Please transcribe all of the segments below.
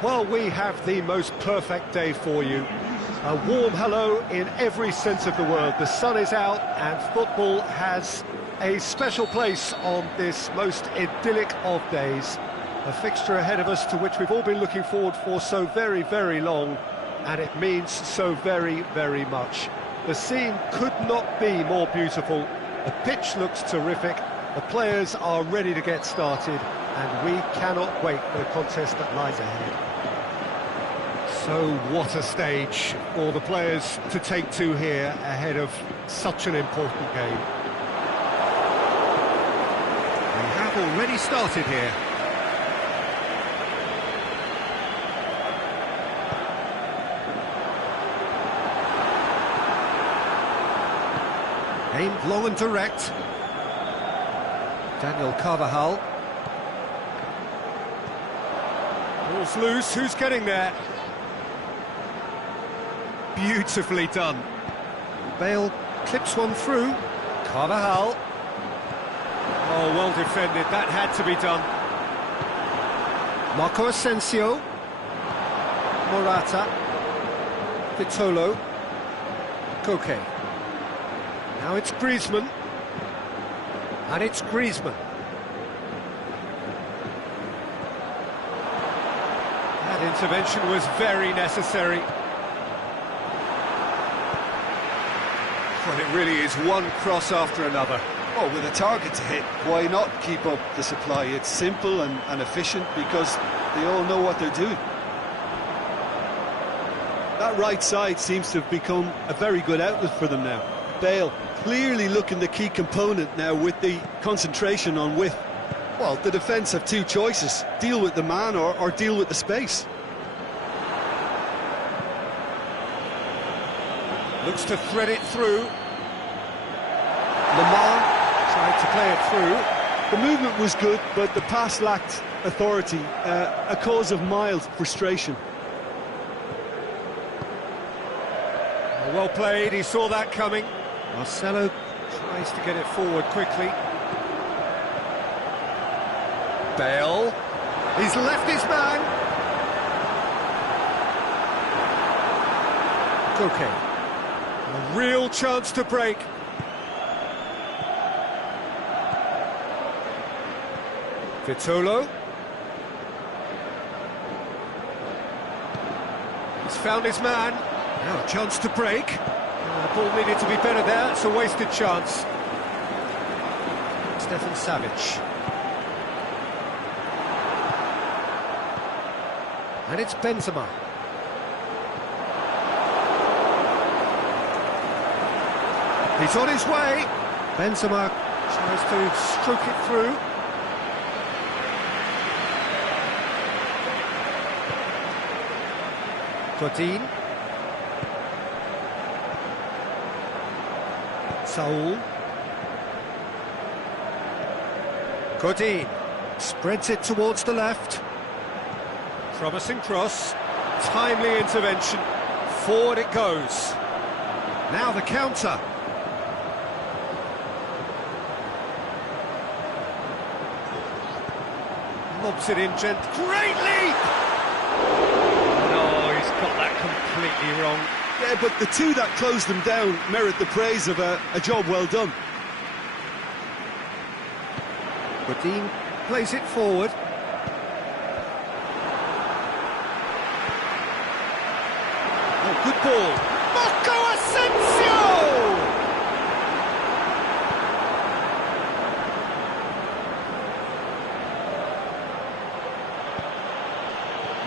Well, we have the most perfect day for you. A warm hello in every sense of the word. The sun is out and football has a special place on this most idyllic of days. A fixture ahead of us to which we've all been looking forward for so very, very long, and it means so very, very much. The scene could not be more beautiful. The pitch looks terrific. The players are ready to get started, and we cannot wait for the contest that lies ahead. So what a stage for the players to take to here ahead of such an important game. We have already started here. Aimed long and direct. Daniel Carvajal. Ball's loose, who's getting there? Beautifully done. Bale clips one through. Carvajal. Oh, well defended, that had to be done. Marco Asensio. Morata. Vitolo. Koke. Now it's Griezmann. And it's Griezmann. That intervention was very necessary. Well, it really is one cross after another. Oh, with a target to hit, why not keep up the supply? It's simple and efficient because they all know what they're doing. That right side seems to have become a very good outlet for them now. Bale clearly looking the key component now with the concentration on width. Well, the defence have two choices: deal with the man or deal with the space. Looks to thread it through. Lemar tried to play it through. The movement was good, but the pass lacked authority, a cause of mild frustration. Well played, he saw that coming. Marcelo tries to get it forward quickly. Bale. He's left his man. Koke. A real chance to break. Vitolo. He's found his man. Now a chance to break. The ball needed to be better there. It's a wasted chance. Stefan Savic. And it's Benzema. He's on his way. Benzema tries to stroke it through. Godin. Saul. Godin spreads it towards the left. Promising cross. Timely intervention. Forward it goes. Now the counter. Lobs it in Great leap! No, he's got that completely wrong. Yeah, but the two that closed them down merit the praise of a job well done. Godin plays it forward. Oh, good ball. Marco Asensio!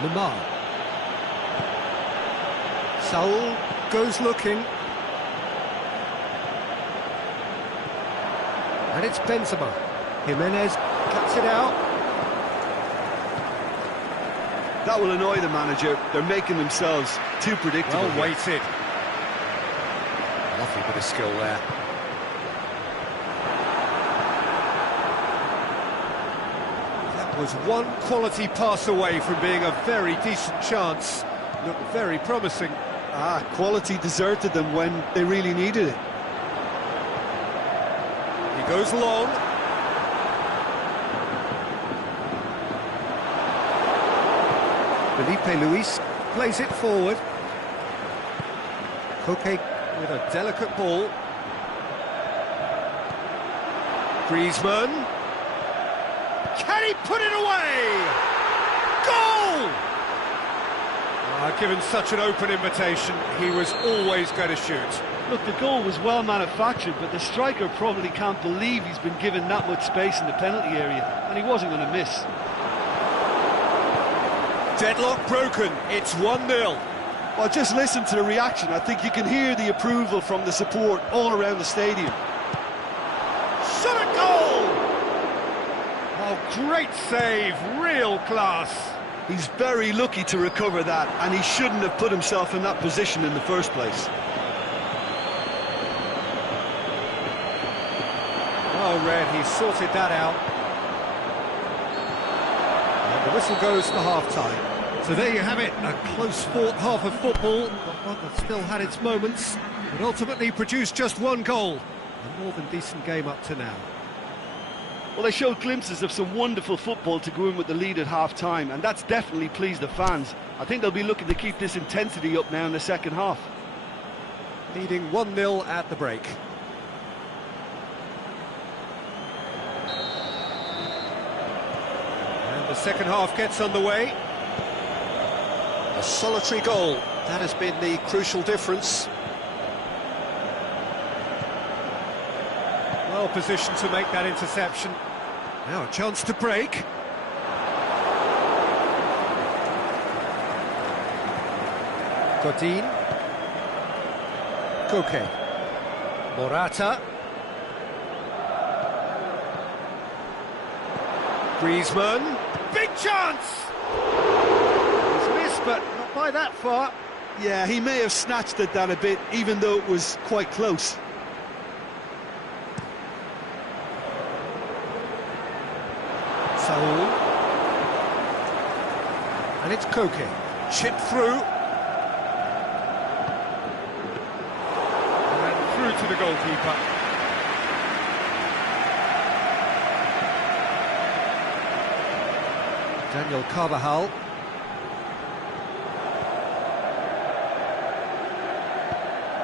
Lemar. Saul goes looking. And it's Benzema. Jimenez cuts it out. That will annoy the manager. They're making themselves too predictable. Well weighted. Lovely bit of skill there. That was one quality pass away from being a very decent chance. Looked very promising. Quality deserted them when they really needed it. He goes long. Felipe Luis plays it forward. Koke with a delicate ball. Griezmann. Can he put it away? Goal! Given such an open invitation, he was always going to shoot. Look, the goal was well manufactured, but the striker probably can't believe he's been given that much space in the penalty area, and he wasn't going to miss. Deadlock broken, it's 1-0. Well, just listen to the reaction. I think you can hear the approval from the support all around the stadium. Shot a goal! Oh, great save, real class. He's very lucky to recover that, and he shouldn't have put himself in that position in the first place. Oh, Red, he sorted that out. And the whistle goes for half-time. So there you have it, a close-fought half of football, but one that still had its moments, but ultimately produced just one goal. A more than decent game up to now. Well, they showed glimpses of some wonderful football to go in with the lead at half-time, and that's definitely pleased the fans. I think they'll be looking to keep this intensity up now in the second half. Leading 1-0 at the break. And the second half gets underway. A solitary goal, that has been the crucial difference. Well positioned to make that interception. Now a chance to break. Godin. Koke. Morata. Griezmann. Big chance! He's missed, but not by that far. Yeah, he may have snatched at that a bit, even though it was quite close. Saul. And it's Koke. Chip through. And through to the goalkeeper. Daniel Carvajal.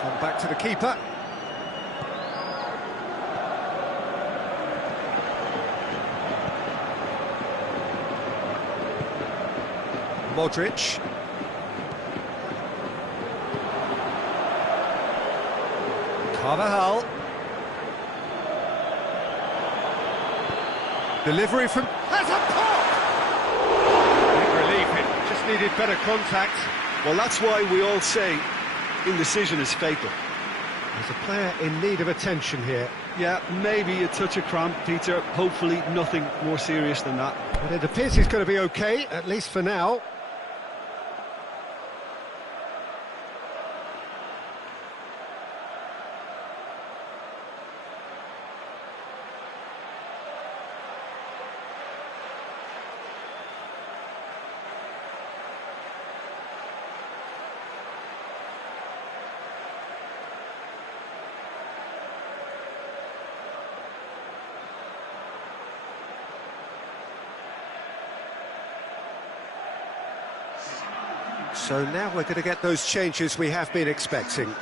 Come back to the keeper. Modric. Carvajal. Delivery from... Has a pop! Big relief, it just needed better contact. Well, that's why we all say indecision is fatal. There's a player in need of attention here. Yeah, maybe a touch of cramp, Peter. Hopefully nothing more serious than that. But it appears he's going to be okay, at least for now. So now we're going to get those changes we have been expecting.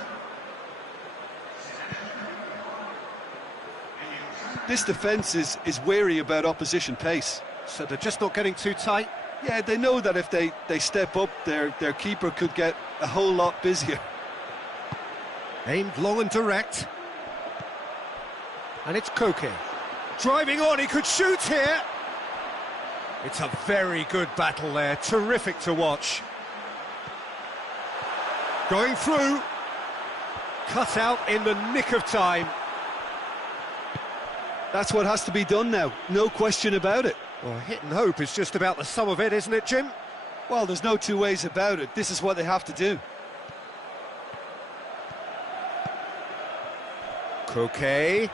This defence is wary about opposition pace. So they're just not getting too tight? Yeah, they know that if they step up, their keeper could get a whole lot busier. Aimed long and direct. And it's Koke. Driving on, he could shoot here! It's a very good battle there, terrific to watch. Going through. Cut out in the nick of time. That's what has to be done now, no question about it. Well, hit and hope is just about the sum of it, isn't it, Jim? Well, there's no two ways about it. This is what they have to do. Koke.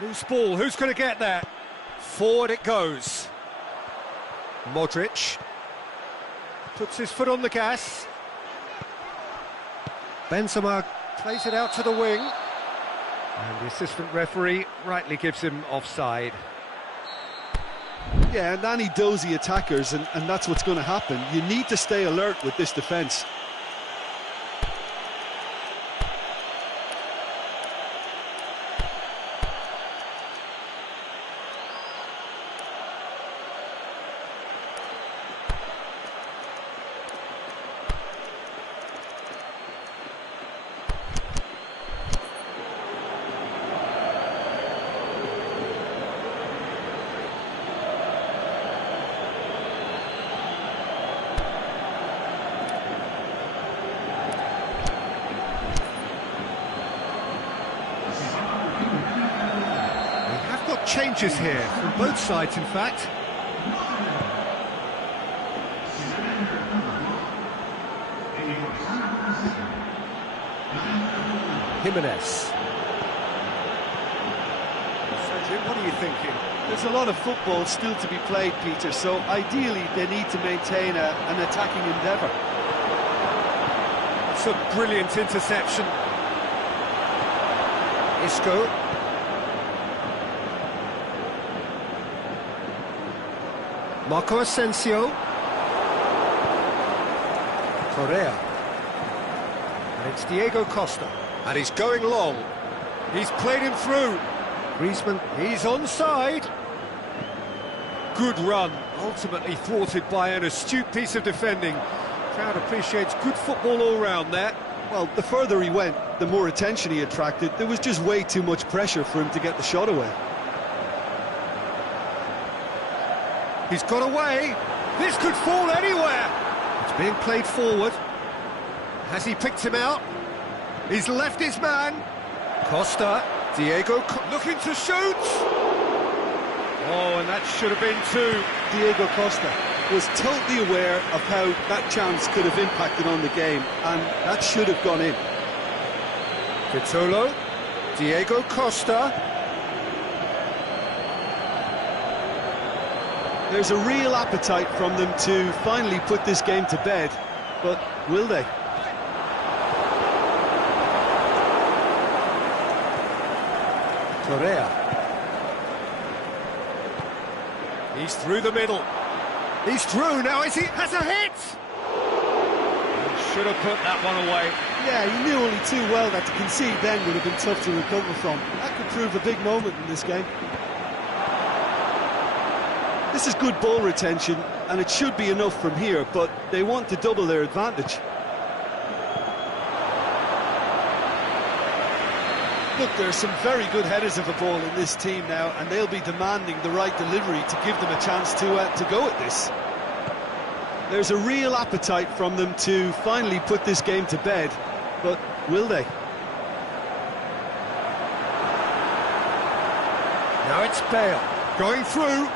Loose ball, who's going to get there? Forward it goes. Modric. Puts his foot on the gas. Benzema plays it out to the wing. And the assistant referee rightly gives him offside. Yeah, and any dozy attackers, and that's what's going to happen. You need to stay alert with this defence. Changes here from both sides, in fact. Jimenez. So, Jim, what are you thinking? There's a lot of football still to be played, Peter, so ideally they need to maintain an attacking endeavour. It's a brilliant interception. Isco. Marco Asensio. Correa. And it's Diego Costa. And he's going long. He's played him through. Griezmann, he's onside. Good run, ultimately thwarted by an astute piece of defending. Crowd appreciates good football all round there. Well, the further he went, the more attention he attracted. There was just way too much pressure for him to get the shot away. He's got away. This could fall anywhere. It's being played forward. Has he picked him out? He's left his man. Costa. Diego looking to shoot. Oh, and that should have been two. Diego Costa was totally aware of how that chance could have impacted on the game, and that should have gone in. Vitolo. Diego Costa. There's a real appetite from them to finally put this game to bed, but will they? Correa. He's through the middle. He's through now, is he? Has a hit! He should have put that one away. Yeah, he knew only too well that to concede then would have been tough to recover from. That could prove a big moment in this game. This is good ball retention, and it should be enough from here, but they want to double their advantage. Look, there's some very good headers of the ball in this team now, and they'll be demanding the right delivery to give them a chance to go at this. There's a real appetite from them to finally put this game to bed, but will they? Now it's Bale, going through.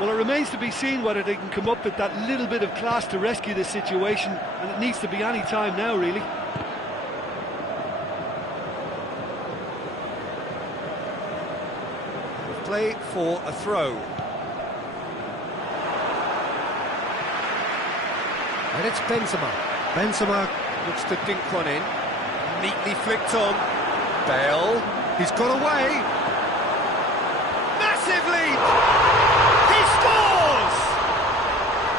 Well, it remains to be seen whether they can come up with that little bit of class to rescue this situation, and it needs to be any time now, really. Play for a throw. And it's Benzema. Benzema looks to dink one in. Neatly flicked on. Bale. He's got away. Massive lead! He scores!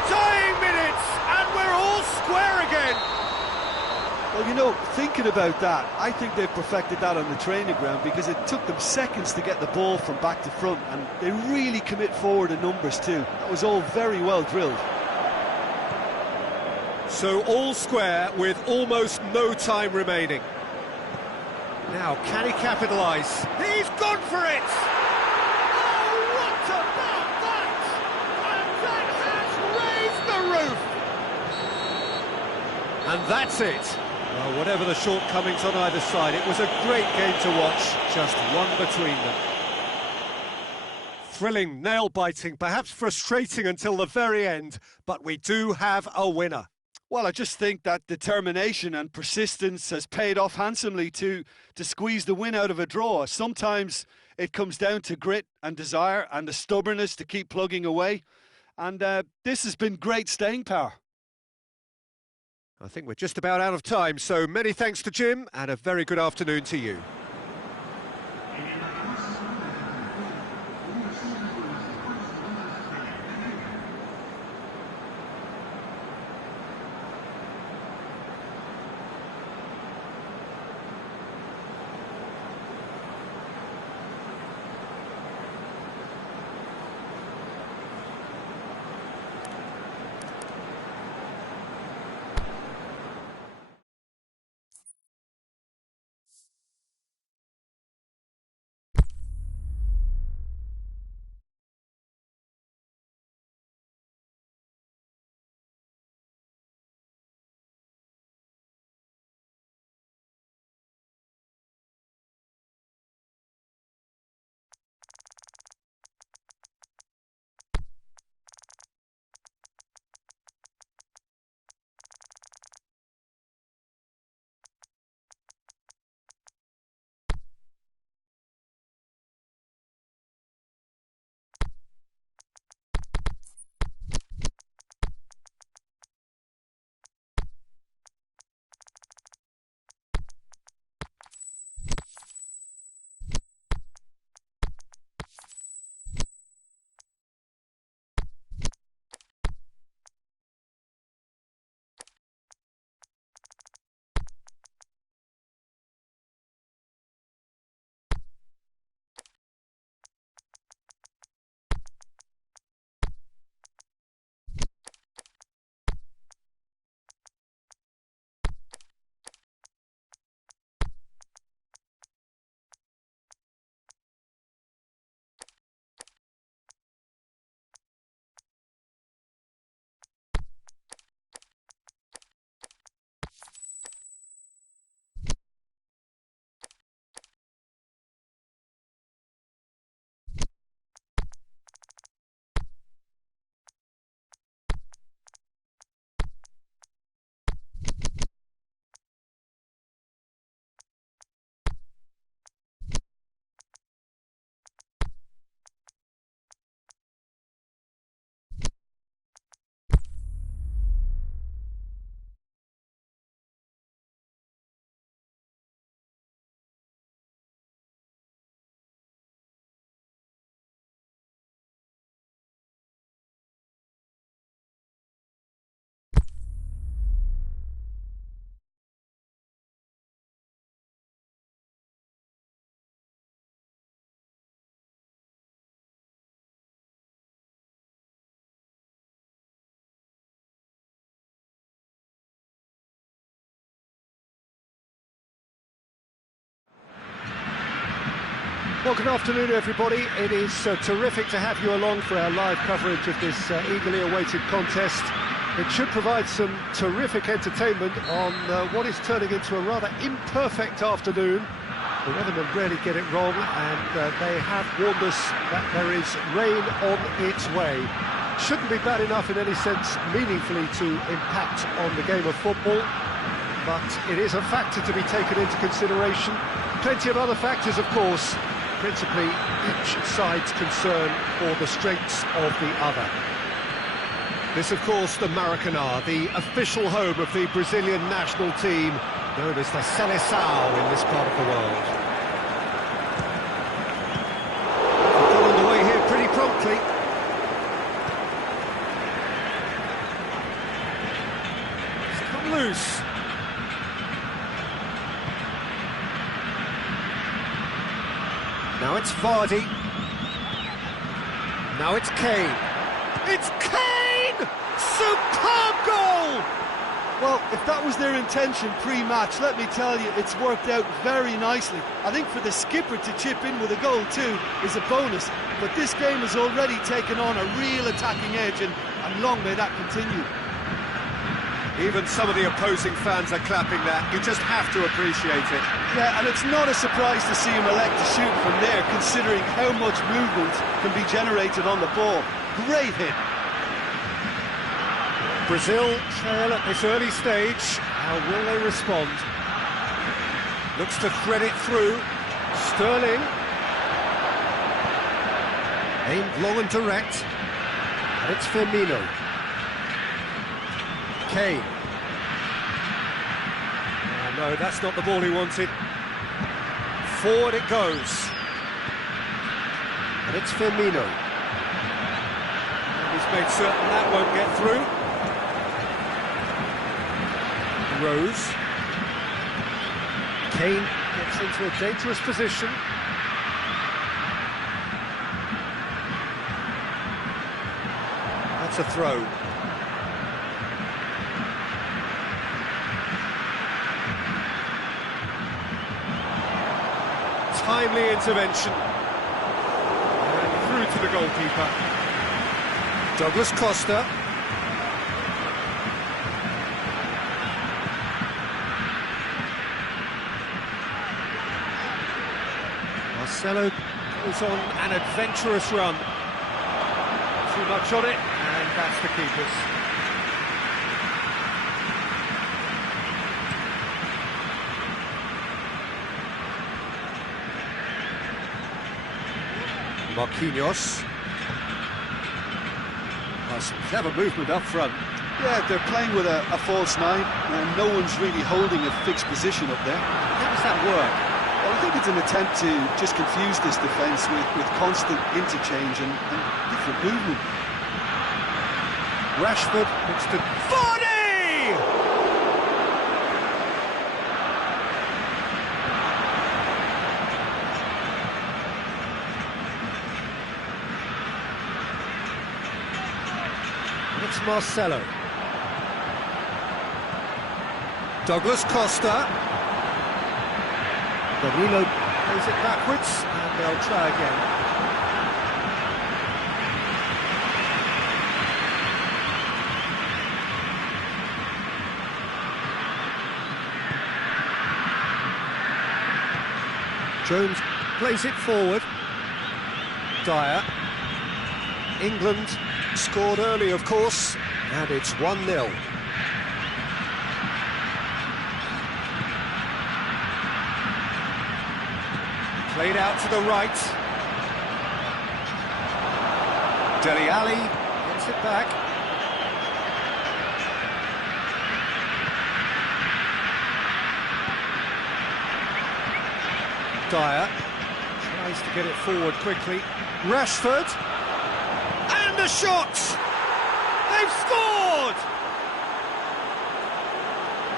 Tying minutes, and we're all square again. Well, you know, thinking about that, I think they've perfected that on the training ground, because it took them seconds to get the ball from back to front, and they really commit forward in numbers too. That was all very well drilled. So all square with almost no time remaining. Now, can he capitalise? He's gone for it! Oh, what about that? And that has raised the roof! And that's it. Well, whatever the shortcomings on either side, it was a great game to watch, just one between them. Thrilling, nail-biting, perhaps frustrating until the very end, but we do have a winner. Well, I just think that determination and persistence has paid off handsomely to squeeze the win out of a draw. Sometimes it comes down to grit and desire and the stubbornness to keep plugging away. And this has been great staying power. I think we're just about out of time, so many thanks to Jim, and a very good afternoon to you. Well, good afternoon, everybody. It is terrific to have you along for our live coverage of this eagerly awaited contest. It should provide some terrific entertainment on what is turning into a rather imperfect afternoon. The weathermen rarely get it wrong, and they have warned us that there is rain on its way. Shouldn't be bad enough in any sense meaningfully to impact on the game of football, but it is a factor to be taken into consideration. Plenty of other factors, of course, principally each side's concern for the strengths of the other. This, of course, the Maracanã, the official home of the Brazilian national team, known as the Seleção in this part of the world. Got underway here pretty promptly. It's come loose. Now it's Vardy. Now it's Kane. It's Kane! Superb goal! Well, if that was their intention pre-match, let me tell you, it's worked out very nicely. I think for the skipper to chip in with a goal too is a bonus, but this game has already taken on a real attacking edge, and long may that continue. Even some of the opposing fans are clapping that. You just have to appreciate it. Yeah, and it's not a surprise to see him elect to shoot from there, considering how much movement can be generated on the ball. Great hit. Brazil trail at this early stage. How will they respond? Looks to thread it through. Sterling. Aimed long and direct. And it's Firmino. Kane. Oh, no, that's not the ball he wanted. Forward it goes. And it's Firmino. And he's made certain that won't get through. Rose. Kane gets into a dangerous position. That's a throw. Timely intervention. And through to the goalkeeper. Douglas Costa. Marcelo goes on an adventurous run. Too much on it, and that's the keeper's. Marquinhos. Oh, some clever movement up front. Yeah, they're playing with a false nine, and no one's really holding a fixed position up there. How does that work? Well, I think it's an attempt to just confuse this defence with constant interchange and different movement. Rashford looks to... Vardy! And it's Marcelo. Douglas Costa. Danilo plays it backwards, and they'll try again. Jones plays it forward. Dyer. England scored early, of course, and it's 1-0. Played out to the right. Dele Alli gets it back. Dyer tries to get it forward quickly. Rashford. And a shot! They've scored!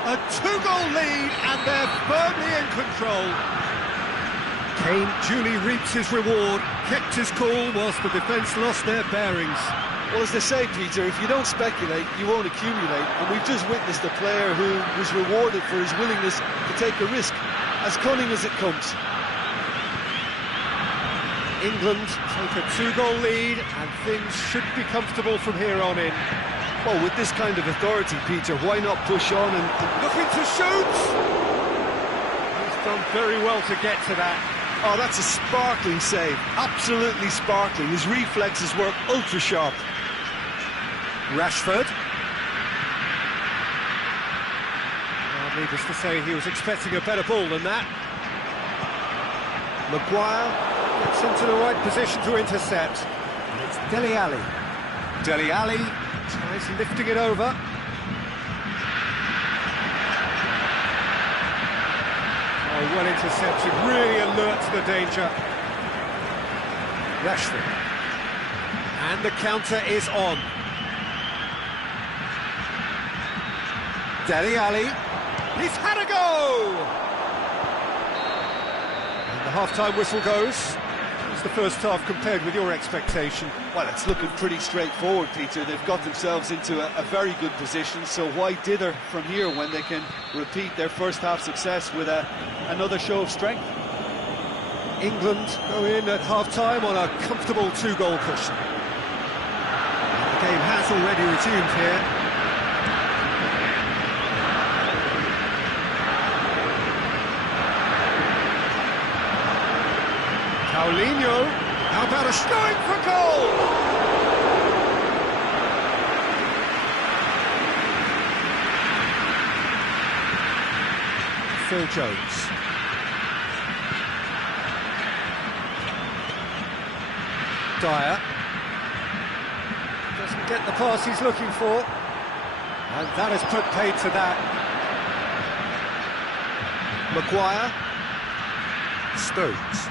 A two-goal lead, and they're firmly in control. Kane duly reaps his reward, kept his cool whilst the defence lost their bearings. Well, as they say, Peter, if you don't speculate, you won't accumulate. And we've just witnessed a player who was rewarded for his willingness to take a risk, as cunning as it comes. England take a 2-goal lead, and things should be comfortable from here on in. Well, with this kind of authority, Peter, why not push on and Looking to shoot! He's done very well to get to that. Oh, that's a sparkling save. Absolutely sparkling. His reflexes work ultra sharp. Rashford. Well, needless to say, he was expecting a better ball than that. Maguire gets into the right position to intercept. And it's Dele Alli. Dele Alli tries lifting it over. Oh, well intercepted, really alert to the danger. Rashford. And the counter is on. Dele Alli. He's had a go! And the half-time whistle goes. How's the first half compared with your expectation? Well, it's looking pretty straightforward, Peter. They've got themselves into a very good position, so why dither from here when they can repeat their first half success with another show of strength? England go in at half-time on a comfortable 2-goal cushion. The game has already resumed here. Paulinho, how about a strike for goal? Phil Jones. Dyer. Doesn't get the pass he's looking for. And that has put paid to that. Maguire. Stones.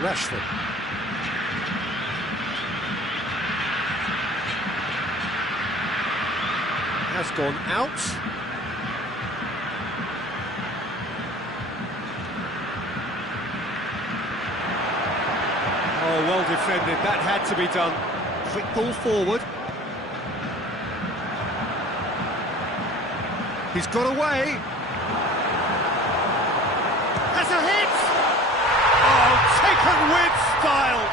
Rashford. Has gone out. Oh, well defended. That had to be done. Quick ball forward. He's got away. Has a hit! Oh, taken with style!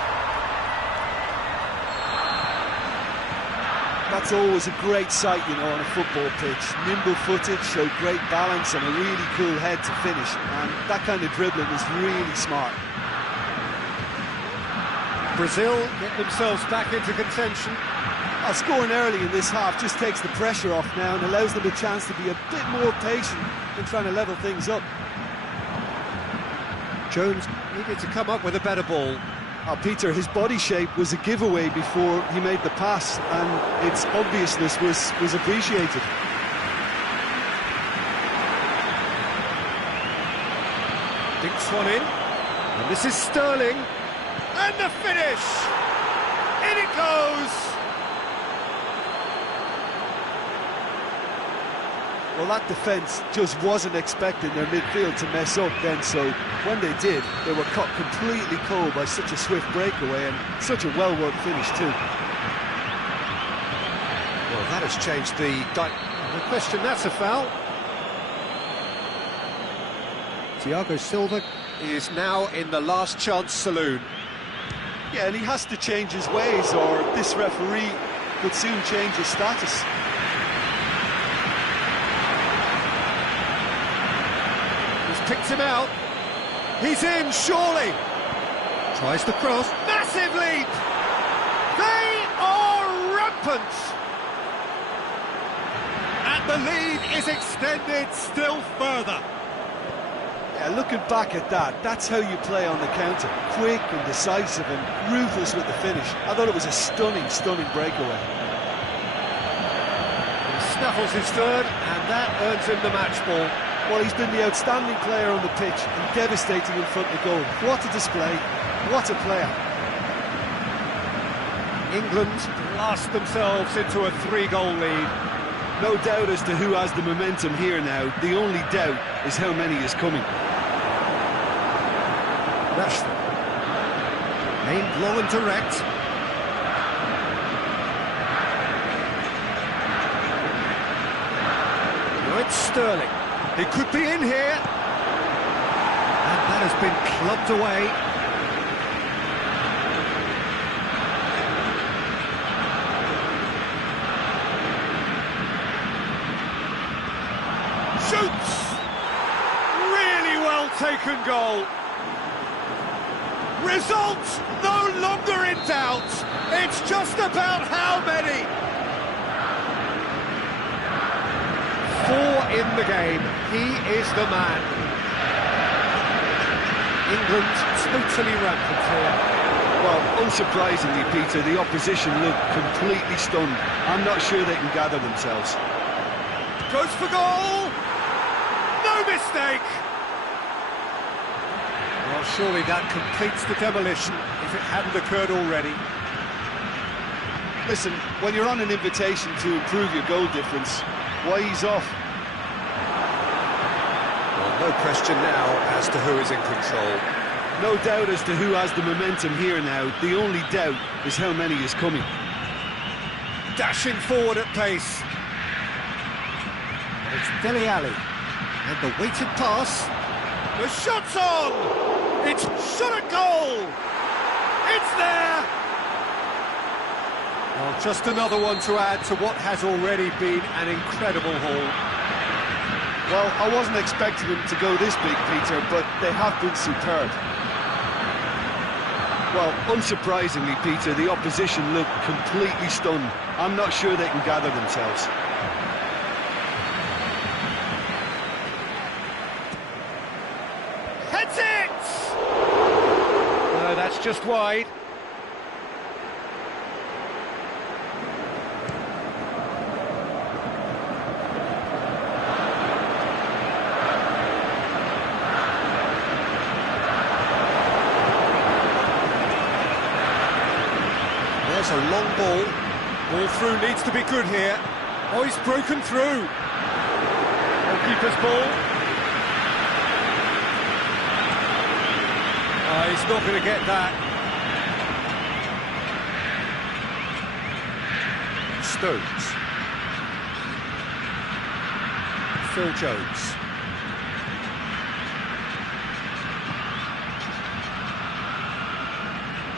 That's always a great sight, you know, on a football pitch. Nimble-footed, showed great balance and a really cool head to finish. And that kind of dribbling is really smart. Brazil get themselves back into contention. Scoring early in this half just takes the pressure off now and allows them a chance to be a bit more patient in trying to level things up. Jones needed to come up with a better ball. Peter, his body shape was a giveaway before he made the pass, and its obviousness was appreciated. Dinks one in, and this is Sterling, and the finish! In it goes! Well, that defence just wasn't expecting their midfield to mess up then, so when they did, they were caught completely cold by such a swift breakaway and such a well-worked finish too. Well, that has changed the question, that's a foul. Thiago Silva is now in the last chance saloon. Yeah, and he has to change his ways, or this referee could soon change his status. Picked him out. He's in, surely. Tries the cross. Massive leap! They are rampant! And the lead is extended still further. Yeah, looking back at that, that's how you play on the counter. Quick and decisive and ruthless with the finish. I thought it was a stunning, stunning breakaway. He snaffles his third, and that earns him the match ball. Well, he's been the outstanding player on the pitch and devastating in front of goal. What a display, what a player. England blast themselves into a 3-goal lead. No doubt as to who has the momentum here now. The only doubt is how many is coming. Rashford. Aimed low and direct. Now it's Sterling. It could be in here. And that has been clubbed away. Shoots! Really well taken goal. Result no longer in doubt. It's just about how many. 4 in the game. He is the man. England totally rampant here. Well, unsurprisingly, Peter, the opposition look completely stunned. I'm not sure they can gather themselves. Goes for goal! No mistake! Well, surely that completes the demolition if it hadn't occurred already. Listen, when you're on an invitation to improve your goal difference, why ease off? Well, no question now as to who is in control. No doubt as to who has the momentum here now. The only doubt is how many is coming. Dashing forward at pace. And it's Dele Alli. And the weighted pass. The shot's on! It's shot at goal! It's there! Well, just another one to add to what has already been an incredible haul. Well, I wasn't expecting them to go this big, Peter, but they have been superb. Well, unsurprisingly, Peter, the opposition look completely stunned. I'm not sure they can gather themselves. Heads it! No, that's just wide. There's a long ball. Ball through needs to be good here. Oh, he's broken through. Goalkeeper's ball. Oh, he's not going to get that. Stones. Phil Jones.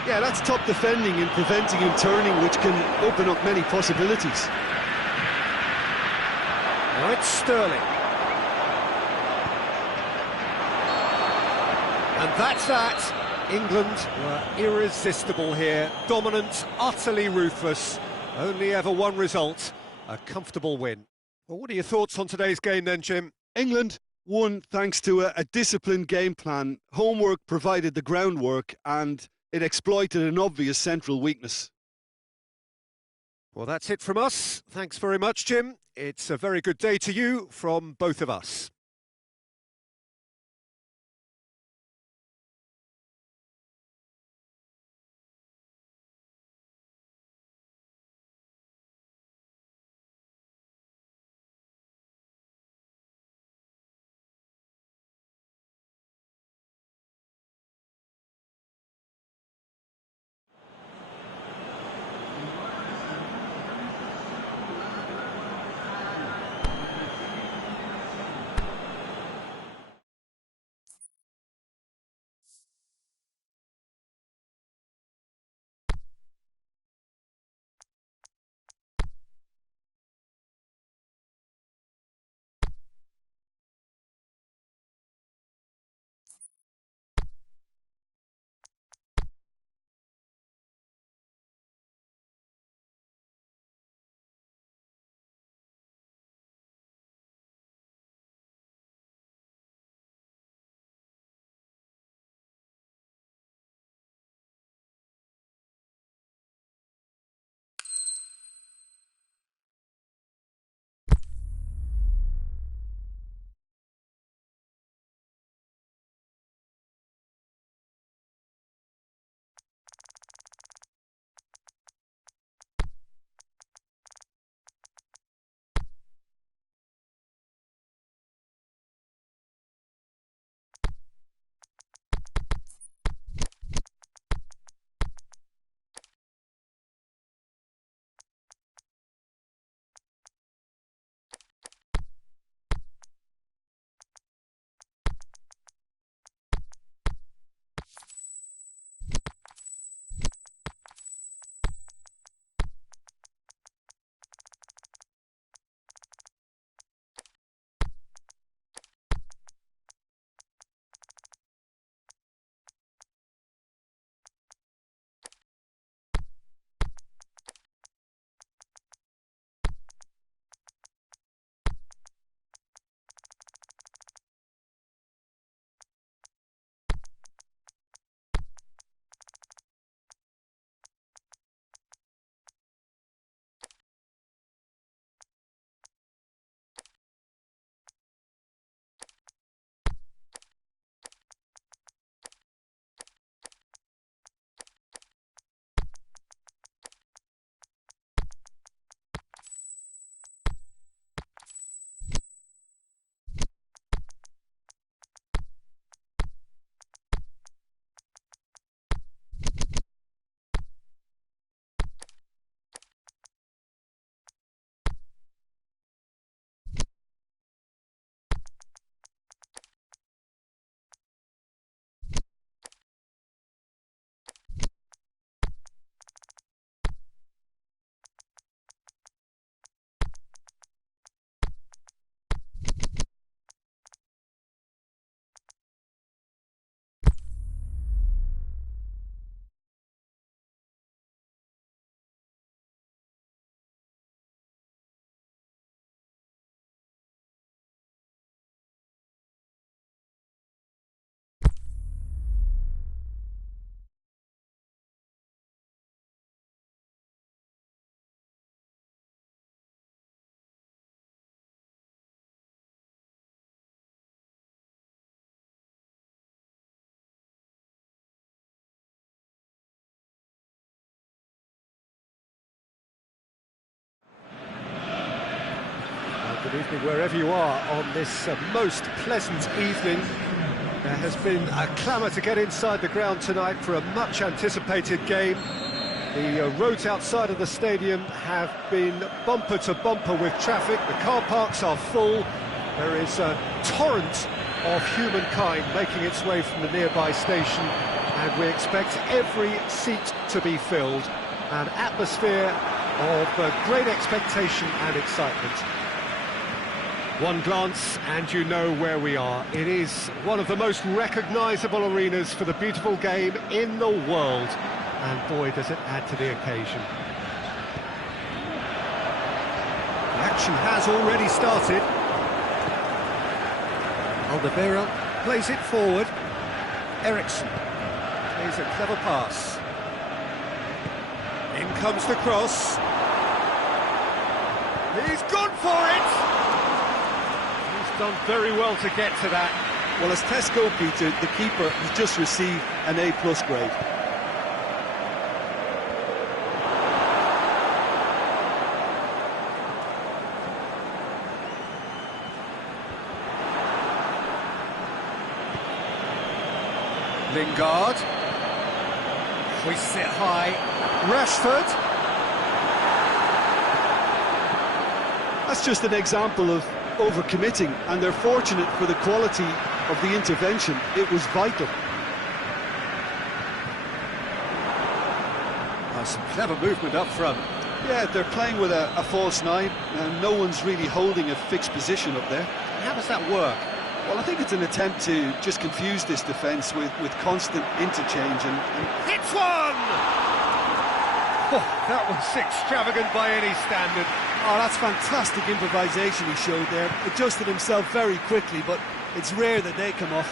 Yeah, that's top defending and preventing him turning, which can open up many possibilities. Now it's Sterling. And that's that. England were irresistible here. Dominant, utterly ruthless. Only ever one result, a comfortable win. Well, what are your thoughts on today's game then, Jim? England won thanks to a disciplined game plan. Homework provided the groundwork and it exploited an obvious central weakness. Well, that's it from us. Thanks very much, Jim. It's a very good day to you from both of us. Good evening wherever you are on this most pleasant evening. There has been a clamour to get inside the ground tonight for a much anticipated game. The roads outside of the stadium have been bumper to bumper with traffic. The car parks are full. There is a torrent of humankind making its way from the nearby station, and we expect every seat to be filled. An atmosphere of great expectation and excitement. One glance and you know where we are. It is one of the most recognisable arenas for the beautiful game in the world. And boy, does it add to the occasion. The action has already started. Alderweireld plays it forward. Eriksson plays a clever pass. In comes the cross. He's gone for it! He's done very well to get to that. Well, as Tesco, Peter, the keeper has just received an A+ grade. Lingard hoists it high. Rashford. That's just an example of overcommitting, and they're fortunate for the quality of the intervention. It was vital. Some clever movement up front. Yeah, they're playing with a false nine, and no one's really holding a fixed position up there. How does that work? Well, I think it's an attempt to just confuse this defence with constant interchange and... Hits one! Oh, that was extravagant by any standard. Oh, that's fantastic improvisation he showed there. Adjusted himself very quickly, but it's rare that they come off.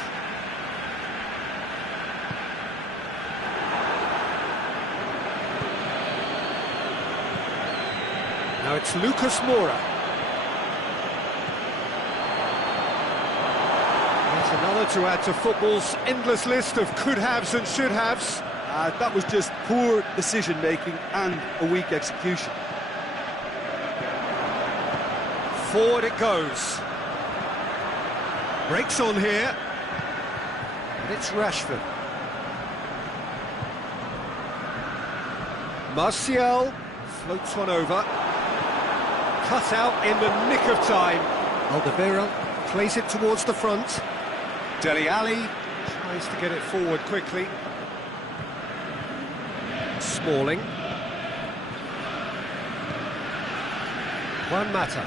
Now it's Lucas Moura. That's another to add to football's endless list of could-haves and should-haves. That was just poor decision-making and a weak execution. Forward it goes. Breaks on here. And it's Rashford. Martial floats one over. Cut out in the nick of time. Alderweireld plays it towards the front. Dele Alli tries to get it forward quickly. Smalling. Juan Mata.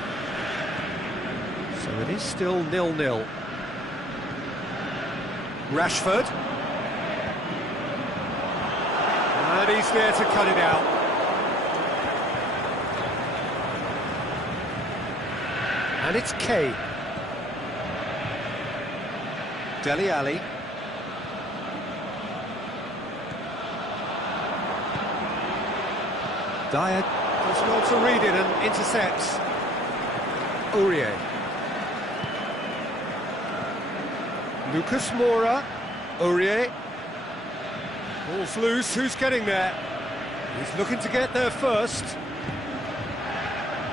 So it is still 0-0. Rashford. And he's there to cut it out. And it's Kane. Dele Alli. Dyer does well to read it and intercepts. Aurier. Lucas Moura. Aurier. Ball's loose, who's getting there? He's looking to get there first.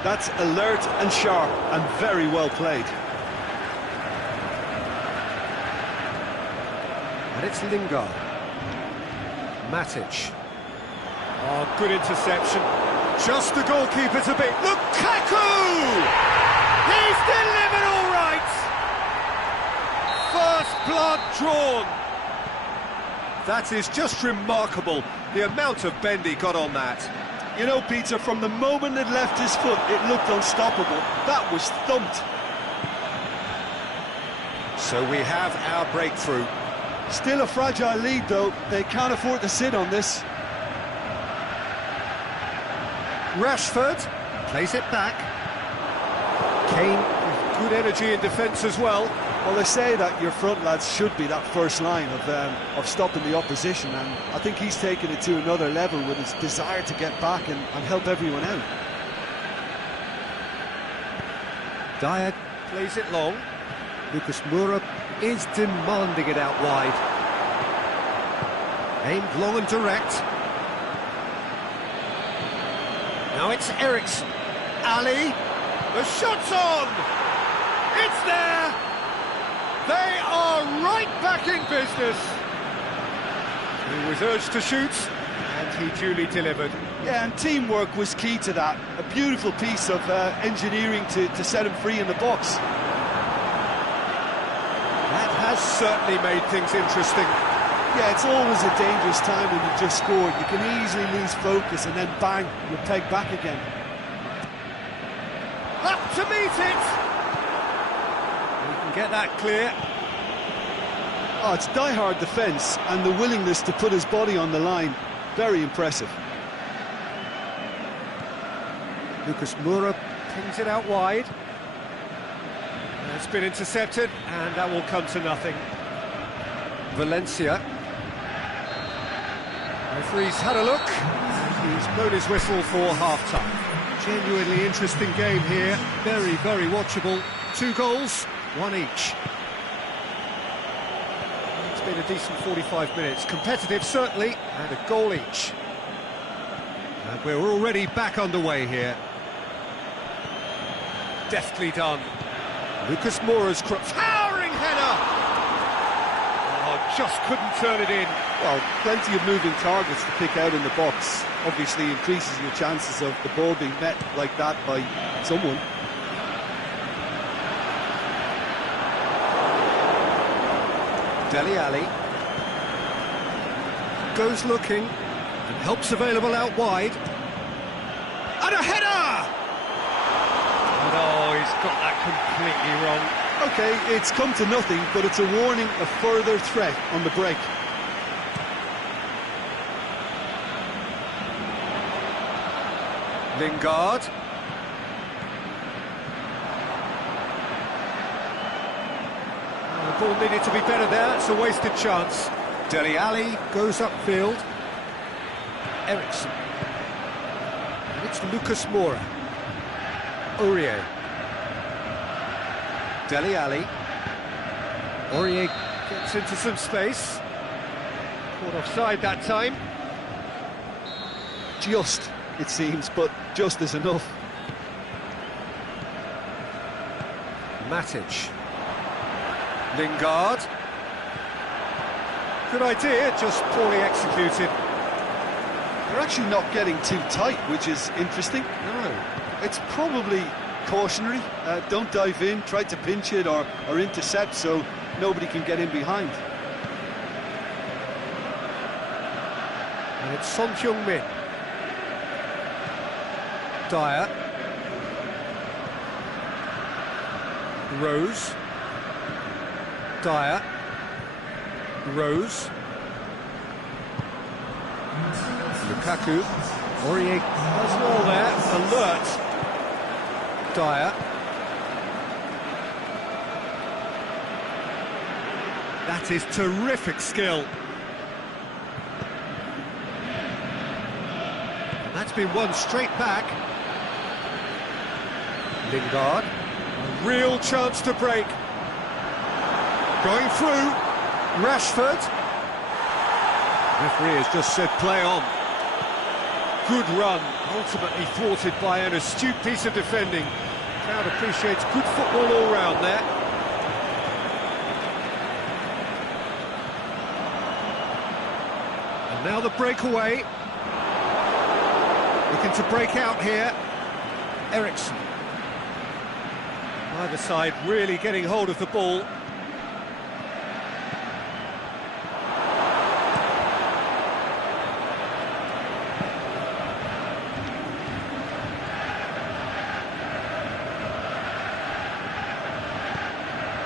That's alert and sharp and very well played. And it's Lingard. Matic. Oh, good interception. Just the goalkeeper to beat. Lukaku! He's delivered all right! First blood drawn. That is just remarkable, the amount of bend he got on that. You know, Peter, from the moment it left his foot, it looked unstoppable. That was thumped. So we have our breakthrough. Still a fragile lead, though. They can't afford to sit on this. Rashford plays it back. Kane with good energy in defence as well. Well, they say that your front lads should be that first line of stopping the opposition, and I think he's taken it to another level with his desire to get back and help everyone out. Dyer plays it long. Lucas Moura is demanding it out wide. Aimed long and direct. Now it's Eriksson. Ali. The shot's on! It's there! They are right back in business. He was urged to shoot, and he duly delivered. Yeah, and teamwork was key to that. A beautiful piece of engineering to set him free in the box. That has certainly made things interesting. Yeah, it's always a dangerous time when you've just scored. You can easily lose focus and then bang, you're pegged back again. Up to meet it! We can get that clear. Oh, it's die-hard defence and the willingness to put his body on the line. Very impressive. Lucas Moura pings it out wide. It's been intercepted, and that will come to nothing. Valencia. Referee's had a look, and he's blown his whistle for half-time. Genuinely interesting game here, very, very watchable. 2 goals, 1 each. It's been a decent 45 minutes, competitive certainly, and a goal each. And we're already back underway here. Deftly done. Lucas Moura's towering header! Oh, just couldn't turn it in. Well, plenty of moving targets to pick out in the box. Obviously increases your chances of the ball being met like that by someone. Dele Alli goes looking and helps available out wide. And a header! No, he's got that completely wrong. Okay, it's come to nothing, but it's a warning of further threat on the break. Lingard. The ball needed to be better there, it's a wasted chance. Dele Alli goes upfield. Ericsson. And it's Lucas Moura. Aurier. Dele Alli. Aurier gets into some space. Caught offside that time. Just, it seems, but just is enough. Matic. Lingard. Good idea, just poorly executed. They're actually not getting too tight, which is interesting. No. It's probably cautionary. Don't dive in, try to pinch it or intercept so nobody can get in behind. And it's Son Heung-min. Dyer. Rose. Dyer. Rose. Lukaku. Aurier does well there. Alert. Dyer. That is terrific skill. And that's been won straight back. Lingard. A real chance to break. Going through. Rashford. Referee has just said play on. Good run, ultimately thwarted by an astute piece of defending. Crowd appreciates good football all round there. And now the breakaway. Looking to break out here. Ericsson. Either side really getting hold of the ball.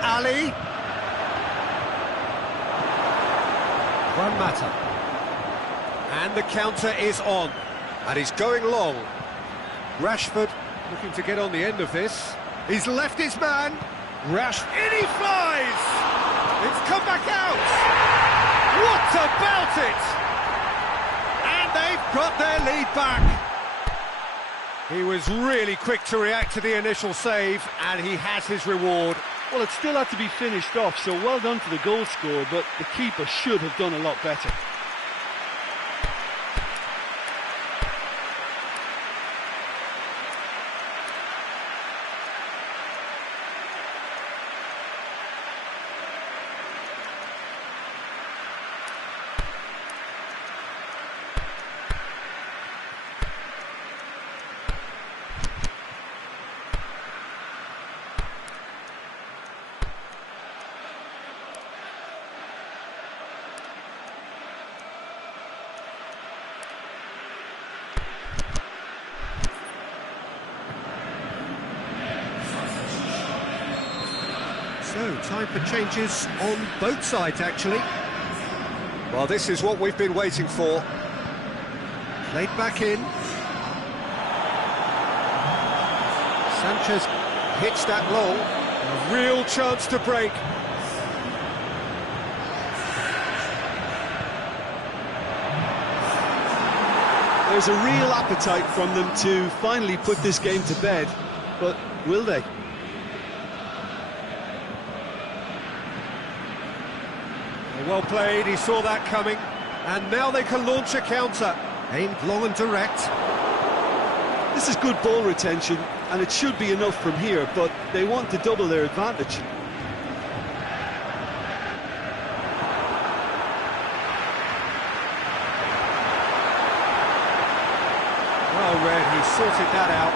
Ali. Juan Mata. And the counter is on. And he's going long. Rashford looking to get on the end of this. He's left his man. In he flies! It's come back out! What about it? And they've got their lead back. He was really quick to react to the initial save, and he has his reward. Well, it still had to be finished off, so well done to the goal scorer, but the keeper should have done a lot better. So, time for changes on both sides, actually. Well, this is what we've been waiting for. Played back in. Sanchez hits that long. A real chance to break. There's a real appetite from them to finally put this game to bed, but will they? Well played, he saw that coming, and now they can launch a counter. Aimed long and direct. This is good ball retention, and it should be enough from here, but they want to double their advantage. Well read, he sorted that out.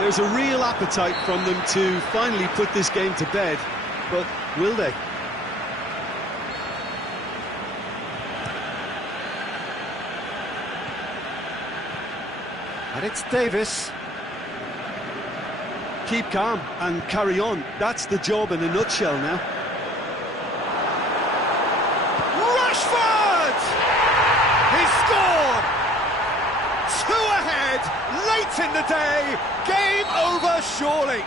There's a real appetite from them to finally put this game to bed, but will they? And it's Davis. Keep calm and carry on. That's the job in a nutshell now. Rashford! He scored! 2 ahead, late in the day, game over surely.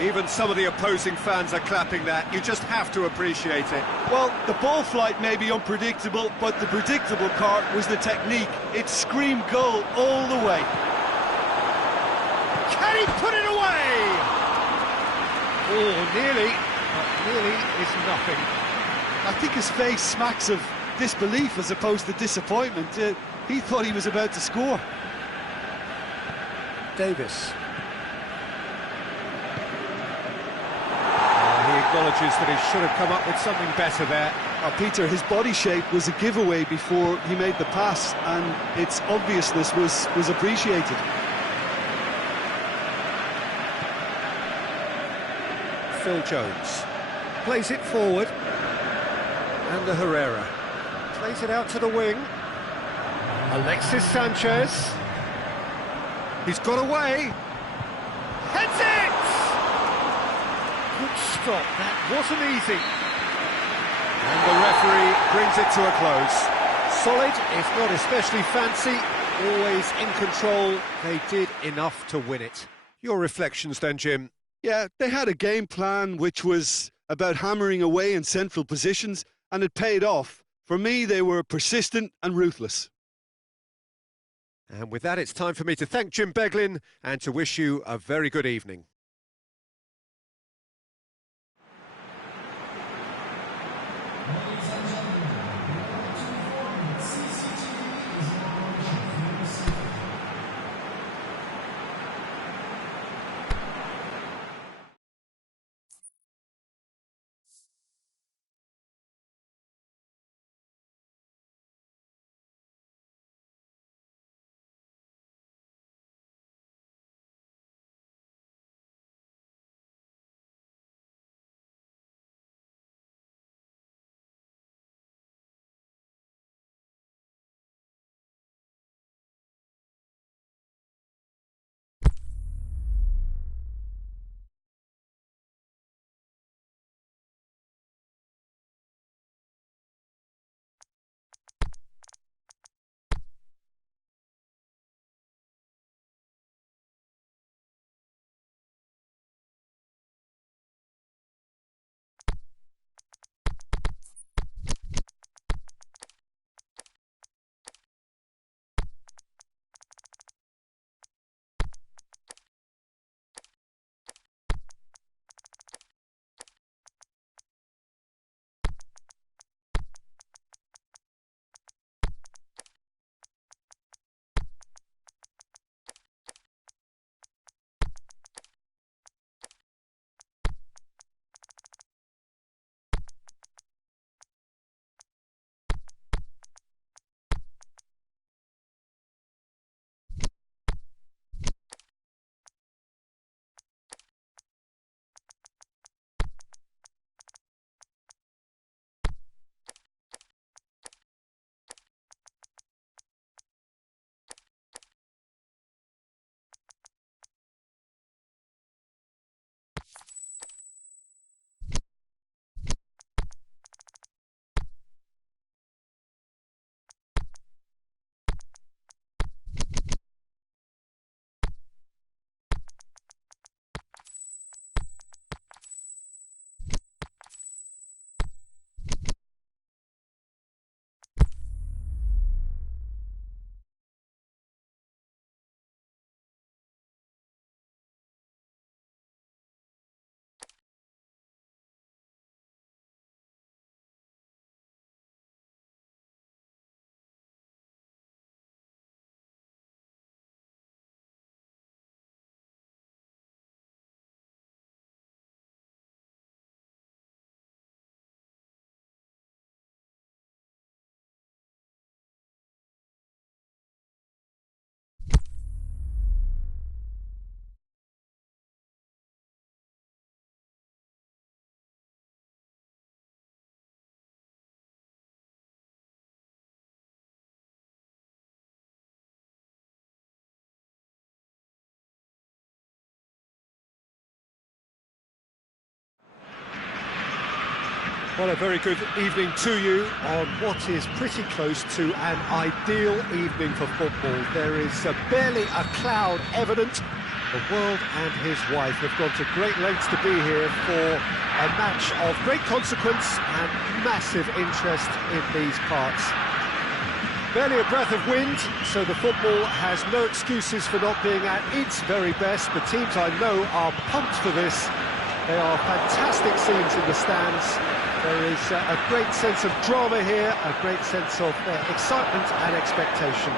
Even some of the opposing fans are clapping that. You just have to appreciate it. Well, the ball flight may be unpredictable, but the predictable part was the technique. It screamed goal all the way. Can he put it away? Oh, nearly, but nearly is nothing. I think his face smacks of disbelief as opposed to disappointment. He thought he was about to score. Davis. Acknowledges that he should have come up with something better there. Peter, his body shape was a giveaway before he made the pass, and its obviousness was appreciated. Phil Jones plays it forward, and the Herrera plays it out to the wing. Alexis Sanchez, he's got away, heads it! Good stop, that wasn't easy. And the referee brings it to a close. Solid, if not especially fancy, always in control. They did enough to win it. Your reflections then, Jim? Yeah, they had a game plan which was about hammering away in central positions, and it paid off. For me, they were persistent and ruthless. And with that, it's time for me to thank Jim Beglin and to wish you a very good evening. Well, a very good evening to you on what is pretty close to an ideal evening for football. There is barely a cloud evident. The world and his wife have gone to great lengths to be here for a match of great consequence and massive interest in these parts. Barely a breath of wind, so the football has no excuses for not being at its very best. The teams I know are pumped for this. They are fantastic scenes in the stands. There is a great sense of drama here, a great sense of excitement and expectation.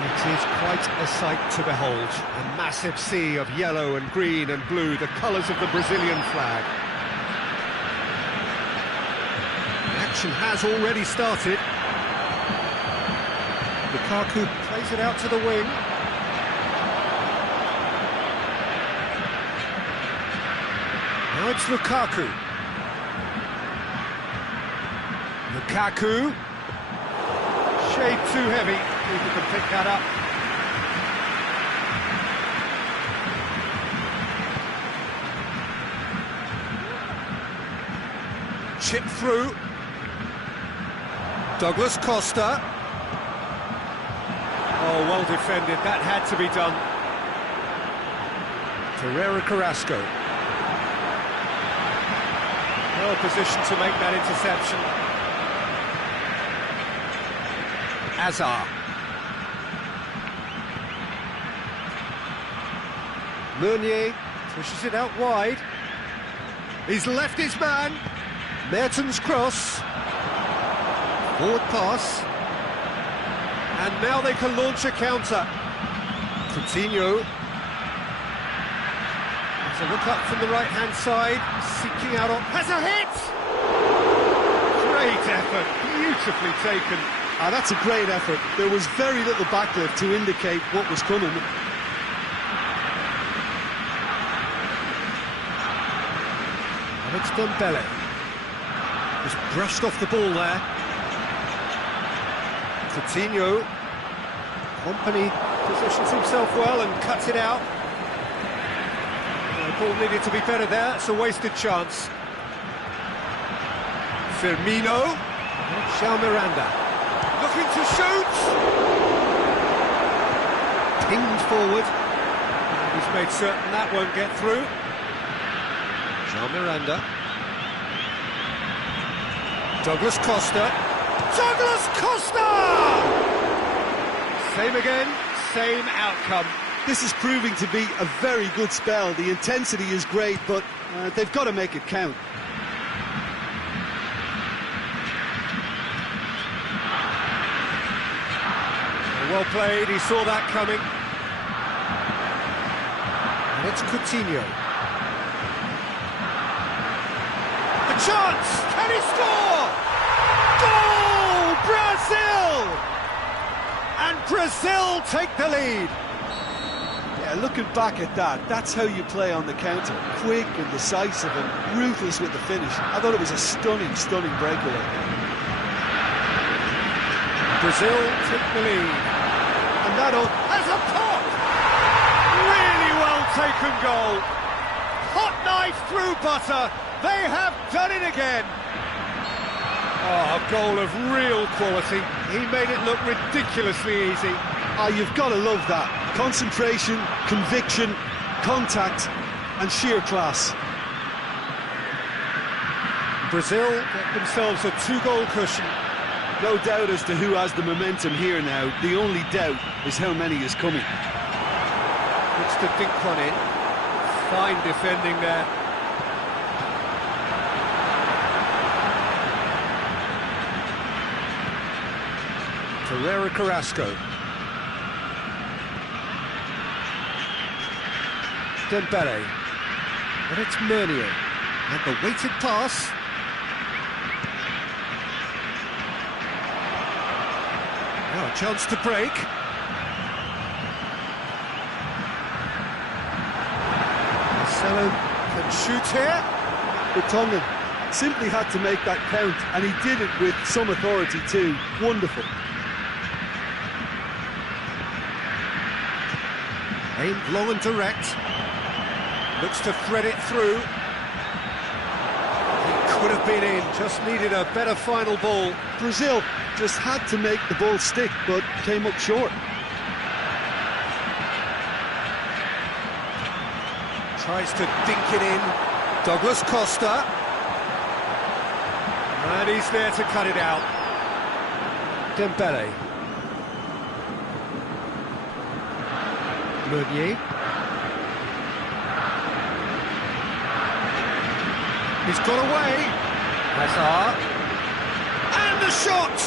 It is quite a sight to behold. A massive sea of yellow and green and blue, the colours of the Brazilian flag. The action has already started. Lukaku plays it out to the wing. Now it's Lukaku. Lukaku. Shade too heavy. People can pick that up. Chip through. Douglas Costa. Oh, well defended. That had to be done. Torreira Carrasco. Well positioned to make that interception. Azar. Meunier pushes it out wide. He's left his man. Mertens cross. Forward pass. And now they can launch a counter. Coutinho. There's a look up from the right-hand side, seeking out on... Has a hit! Great effort, beautifully taken. Ah, that's a great effort. There was very little backlift to indicate what was coming. And it's Dembele. Just brushed off the ball there. Coutinho. Kompany positions himself well and cuts it out. The ball needed to be better there. It's a wasted chance. Firmino. João Miranda. Looking to shoot. Pinged forward. He's made certain that won't get through. João Miranda. Douglas Costa. Douglas Costa! Same again, same outcome. This is proving to be a very good spell. The intensity is great, but they've got to make it count. Well played, he saw that coming. And it's Coutinho. A chance! Can he score? Goal! Brazil! And Brazil take the lead. Yeah, looking back at that, that's how you play on the counter. Quick and decisive and ruthless with the finish. I thought it was a stunning breakaway. Brazil take the lead. And that has a pop! Really well taken goal. Hot knife through butter. They have done it again. Oh, a goal of real quality. He made it look ridiculously easy. Ah, you've got to love that. Concentration, conviction, contact, and sheer class. Brazil get themselves a 2-goal cushion. No doubt as to who has the momentum here now. The only doubt is how many is coming. Looks to dink one in. Fine defending there. Torreira Carrasco. Dembele. And it's Meunier. And the weighted pass. Now a chance to break. Marcelo can shoot here. Vertonghen simply had to make that count, and he did it with some authority too. Wonderful. Aimed long and direct. Looks to thread it through. He could have been in, just needed a better final ball. Brazil just had to make the ball stick, but came up short. Tries to dink it in. Douglas Costa. And he's there to cut it out. Dembele. Meunier. He's got away. Hazard. And the shot!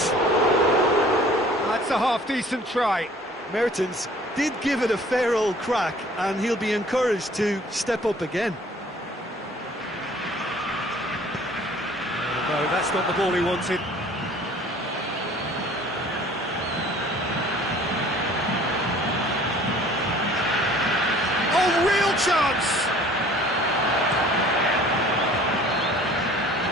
That's a half-decent try. Mertens did give it a fair old crack, and he'll be encouraged to step up again. No, that's not the ball he wanted. Oh, real chance!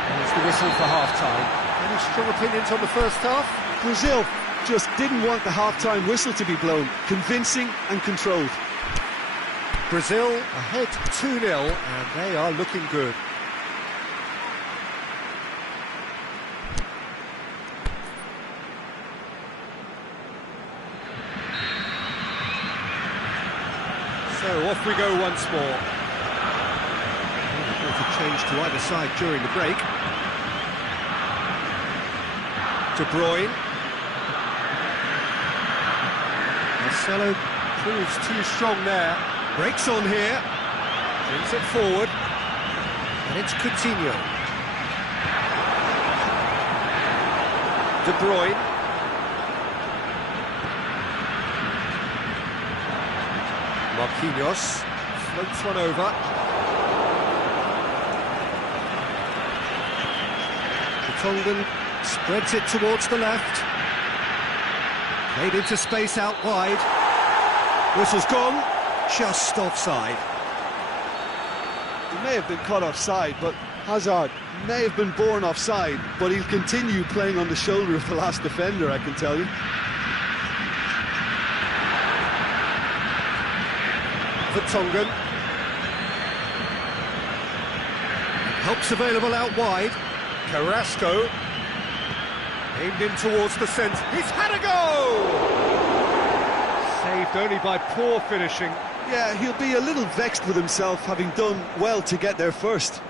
There's the whistle for half-time. Any strong opinions on the first half? Brazil just didn't want the half-time whistle to be blown. Convincing and controlled. Brazil ahead 2-0, and they are looking good. So off we go once more. A change to either side during the break. De Bruyne. Marcelo proves too strong there. Breaks on here. Brings it forward. And it's Coutinho. De Bruyne. Marquinhos floats one over. Tongan spreads it towards the left. Played into space out wide. Whistle's gone, just offside. He may have been caught offside, but Hazard may have been born offside, but he'll continue playing on the shoulder of the last defender, I can tell you. Tongan. Help's available out wide. Carrasco. Aimed in towards the centre. He's had a go! Saved only by poor finishing. Yeah, he'll be a little vexed with himself, having done well to get there first.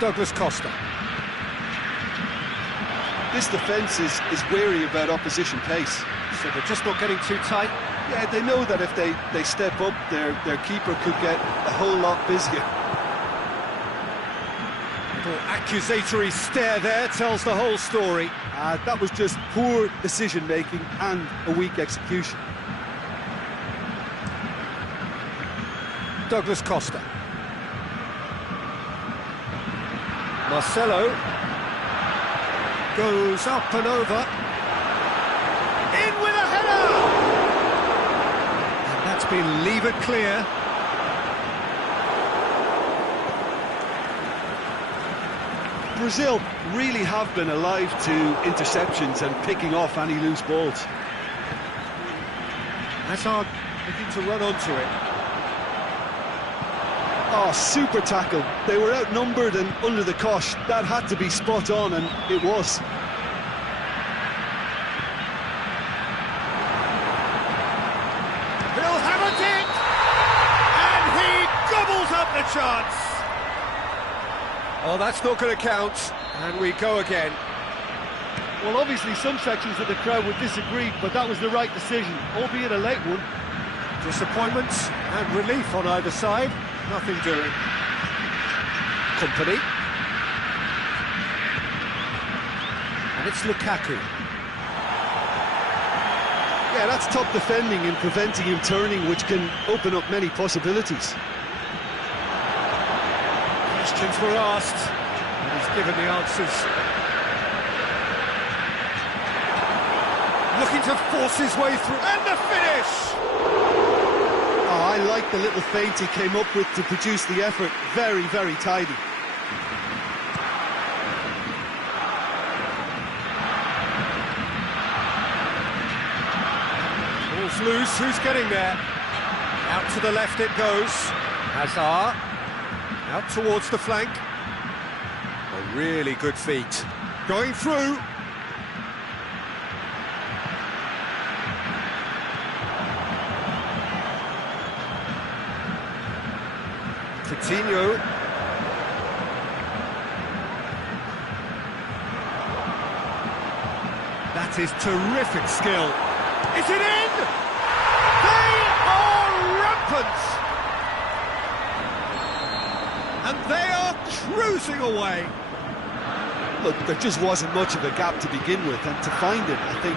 Douglas Costa. This defence is wary about opposition pace. So they're just not getting too tight. Yeah, they know that if they step up, their keeper could get a whole lot busier. Little accusatory stare there tells the whole story. That was just poor decision-making and a weak execution. Douglas Costa. Marcelo goes up and over. In with a header! And that's been levered clear. Brazil really have been alive to interceptions and picking off any loose balls. Hazard looking to run onto it. Oh, super tackle. They were outnumbered and under the cosh. That had to be spot on, and it was. He'll have a dig! And he gobbles up the chance! Oh, that's not going to count. And we go again. Well, obviously some sections of the crowd would disagree, but that was the right decision, albeit a late one. Disappointments and relief on either side. Nothing doing. Company. And it's Lukaku. Yeah, that's top defending and preventing him turning, which can open up many possibilities. Questions were asked, and he's given the answers. Looking to force his way through, and the finish! Oh, I like the little feint he came up with to produce the effort. Very, very tidy. Ball's loose, who's getting there? Out to the left it goes. Hazard. Out towards the flank. A really good feat. Going through. Coutinho. That is terrific skill. Is it in? They are rampant! And they are cruising away. Look, there just wasn't much of a gap to begin with, and to find it, I think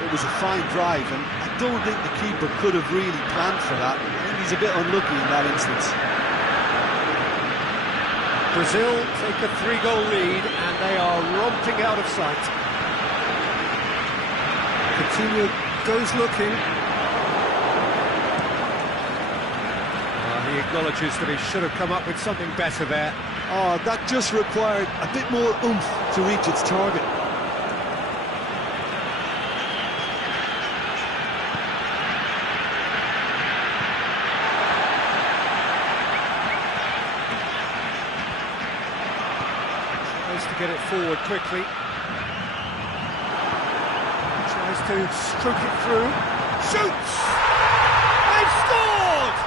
it was a fine drive, and I don't think the keeper could have really planned for that. I think he's a bit unlucky in that instance. Brazil take a 3-goal lead, and they are romping out of sight. Coutinho goes looking. He acknowledges that he should have come up with something better there. Oh, that just required a bit more oomph to reach its target. Tries to get it forward quickly. Tries to stroke it through. Shoots! They've scored!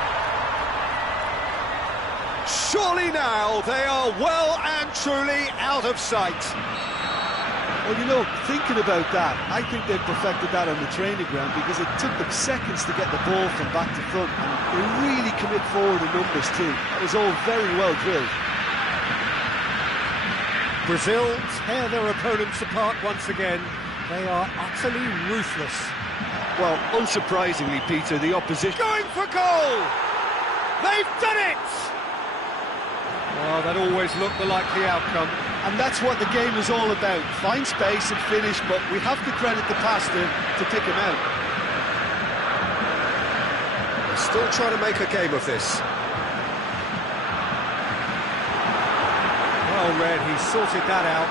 Surely now they are well and truly out of sight. Well, you know, thinking about that, I think they've perfected that on the training ground, because it took them seconds to get the ball from back to front, and they really commit forward in numbers too. That was all very well drilled. Brazil tear their opponents apart once again. They are utterly ruthless. Well, unsurprisingly, Peter, the opposition... Going for goal! They've done it! Well, that always looked the likely outcome. And that's what the game is all about. Find space and finish, but we have to credit the passer to pick him out. They're still trying to make a game of this. Well read, he sorted that out.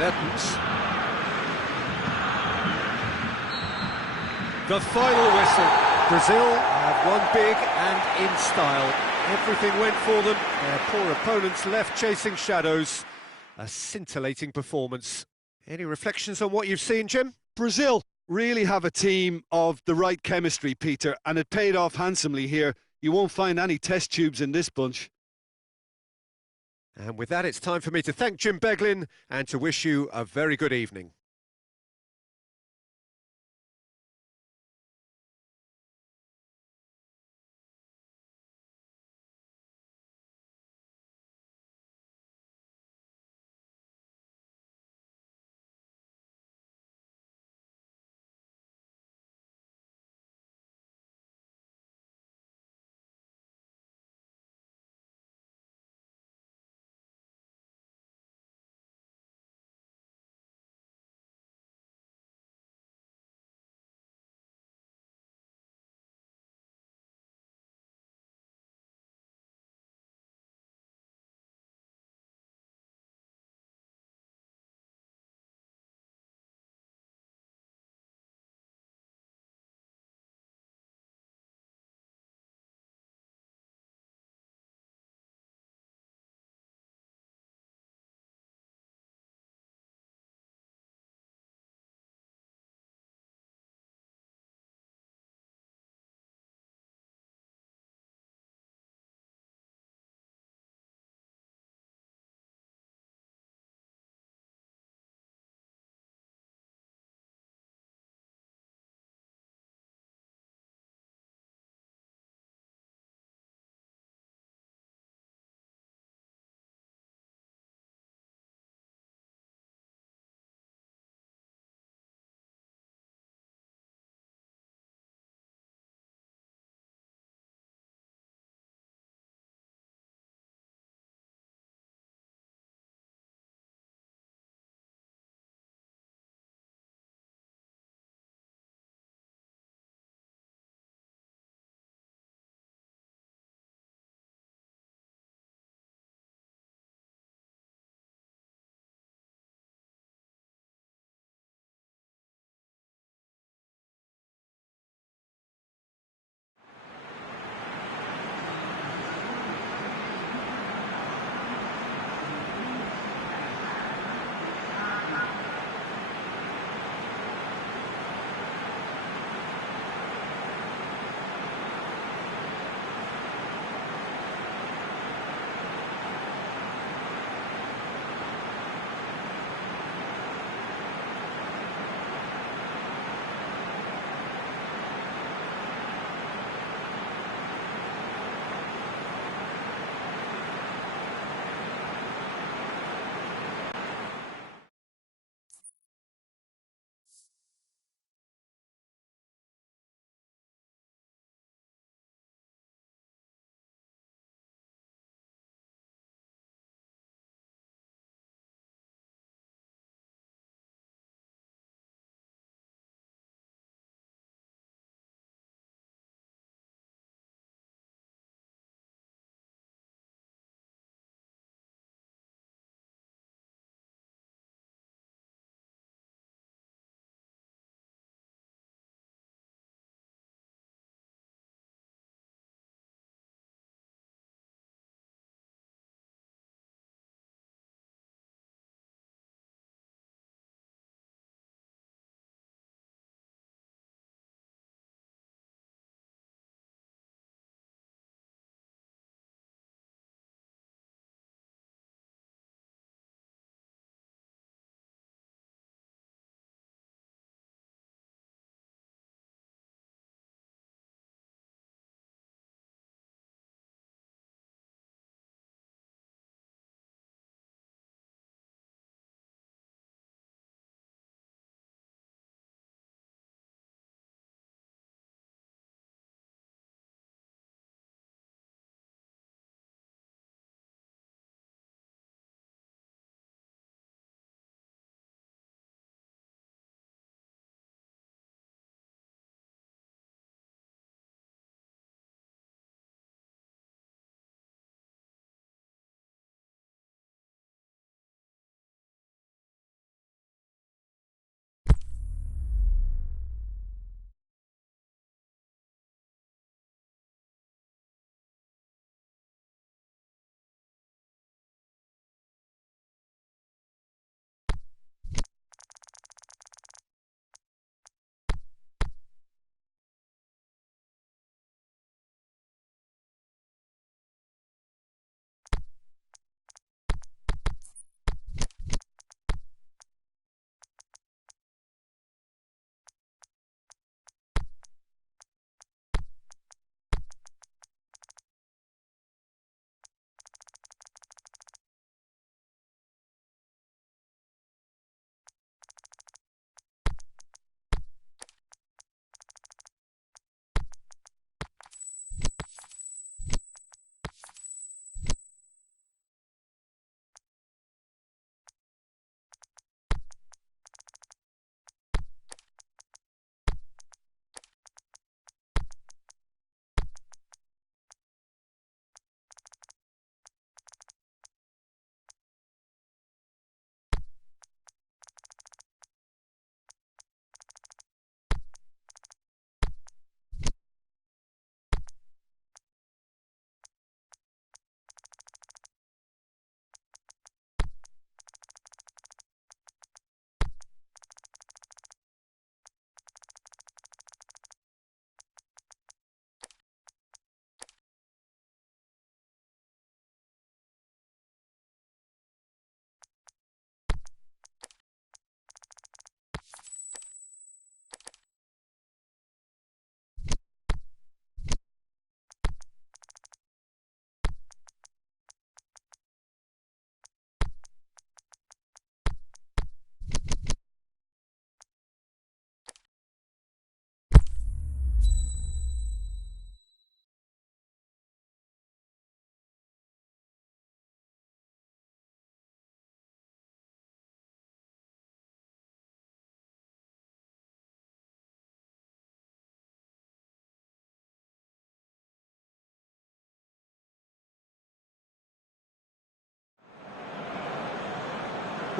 Mertens. The final whistle. Brazil have won big and in style. Everything went for them. Their poor opponents left chasing shadows. A scintillating performance. Any reflections on what you've seen, Jim? Brazil really have a team of the right chemistry, Peter, and it paid off handsomely here. You won't find any test tubes in this bunch. And with that, it's time for me to thank Jim Beglin and to wish you a very good evening.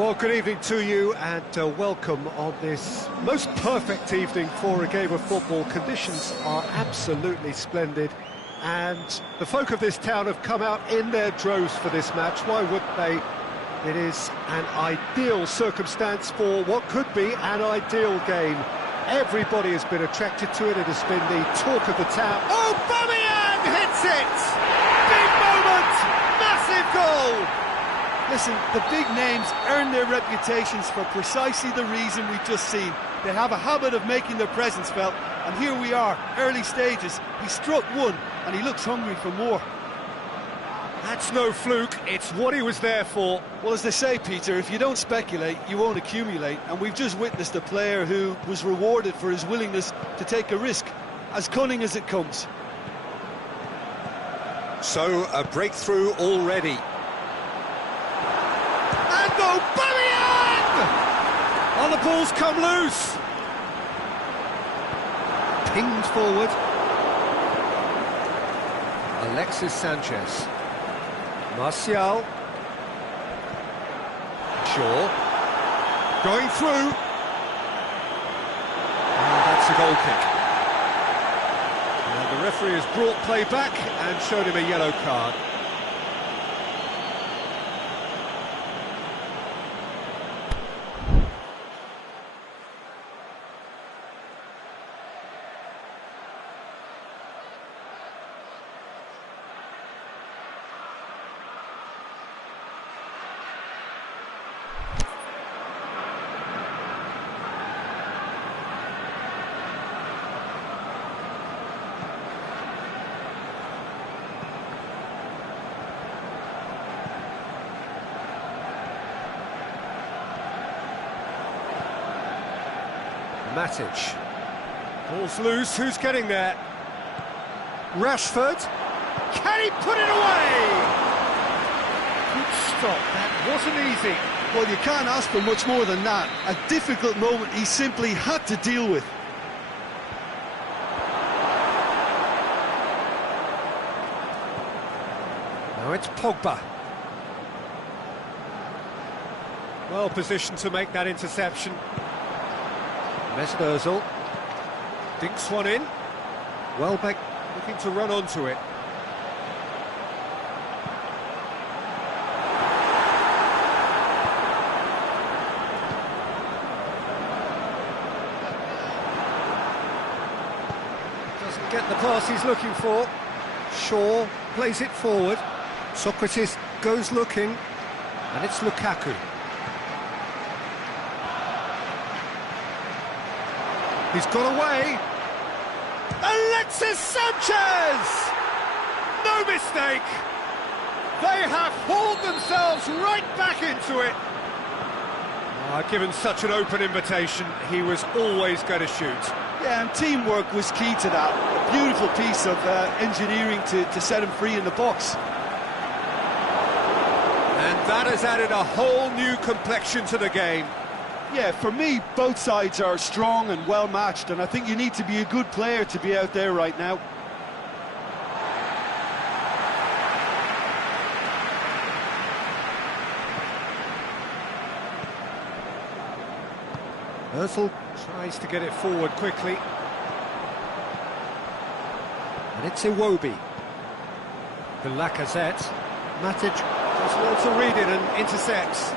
Well, good evening to you and welcome on this most perfect evening for a game of football. Conditions are absolutely splendid and the folk of this town have come out in their droves for this match. Why wouldn't they? It is an ideal circumstance for what could be an ideal game. Everybody has been attracted to it. It has been the talk of the town. Oh, Aubameyang hits it! Big moment! Massive goal! Listen, the big names earn their reputations for precisely the reason we've just seen. They have a habit of making their presence felt, and here we are, early stages. He struck one, and he looks hungry for more. That's no fluke, it's what he was there for. Well, as they say, Peter, if you don't speculate, you won't accumulate, and we've just witnessed a player who was rewarded for his willingness to take a risk, as cunning as it comes. So, a breakthrough already. And Aubameyang! Oh, the ball's come loose. Pinged forward. Alexis Sanchez. Martial. Shaw. Going through. And that's a goal kick. And the referee has brought play back and showed him a yellow card. Matic. Ball's loose, who's getting there? Rashford. Can he put it away? Good stop, that wasn't easy. Well, you can't ask for much more than that. A difficult moment he simply had to deal with. Now it's Pogba. Well positioned to make that interception. Mesut Ozil dinks one in. Welbeck looking to run onto it. Doesn't get the pass he's looking for. Shaw plays it forward. Sokratis goes looking, and it's Lukaku. He's got away. Alexis Sanchez! No mistake! They have hauled themselves right back into it. Given such an open invitation, he was always going to shoot. Yeah, and teamwork was key to that. A beautiful piece of engineering to set him free in the box. And that has added a whole new complexion to the game. Yeah, for me, both sides are strong and well-matched, and I think you need to be a good player to be out there right now. Ozil tries to get it forward quickly. And it's Iwobi. The Lacazette. Matic does well to read it and intercepts.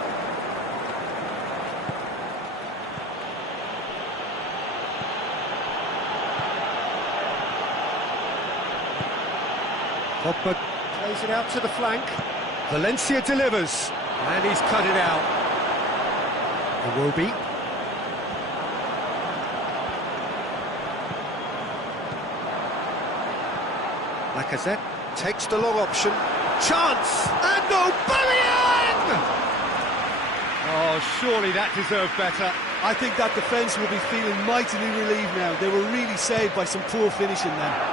Pogba plays it out to the flank. Valencia delivers, and he's cut it out. Iwobi. Lacazette takes the long option. Chance! And Aubameyang! Oh, surely that deserved better. I think that defence will be feeling mightily relieved now. They were really saved by some poor finishing then.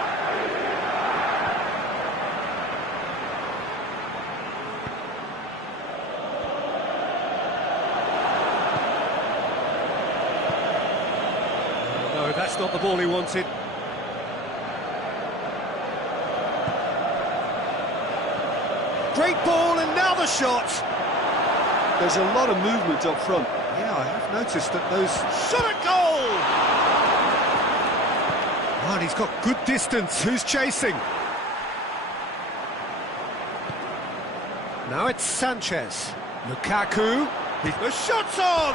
No, that's not the ball he wanted. Great ball, and now the shot. there's a lot of movement up front. Yeah, I have noticed that those... Shot at goal! Oh, and he's got good distance. Who's chasing? Now it's Sanchez. Lukaku. The shot's on!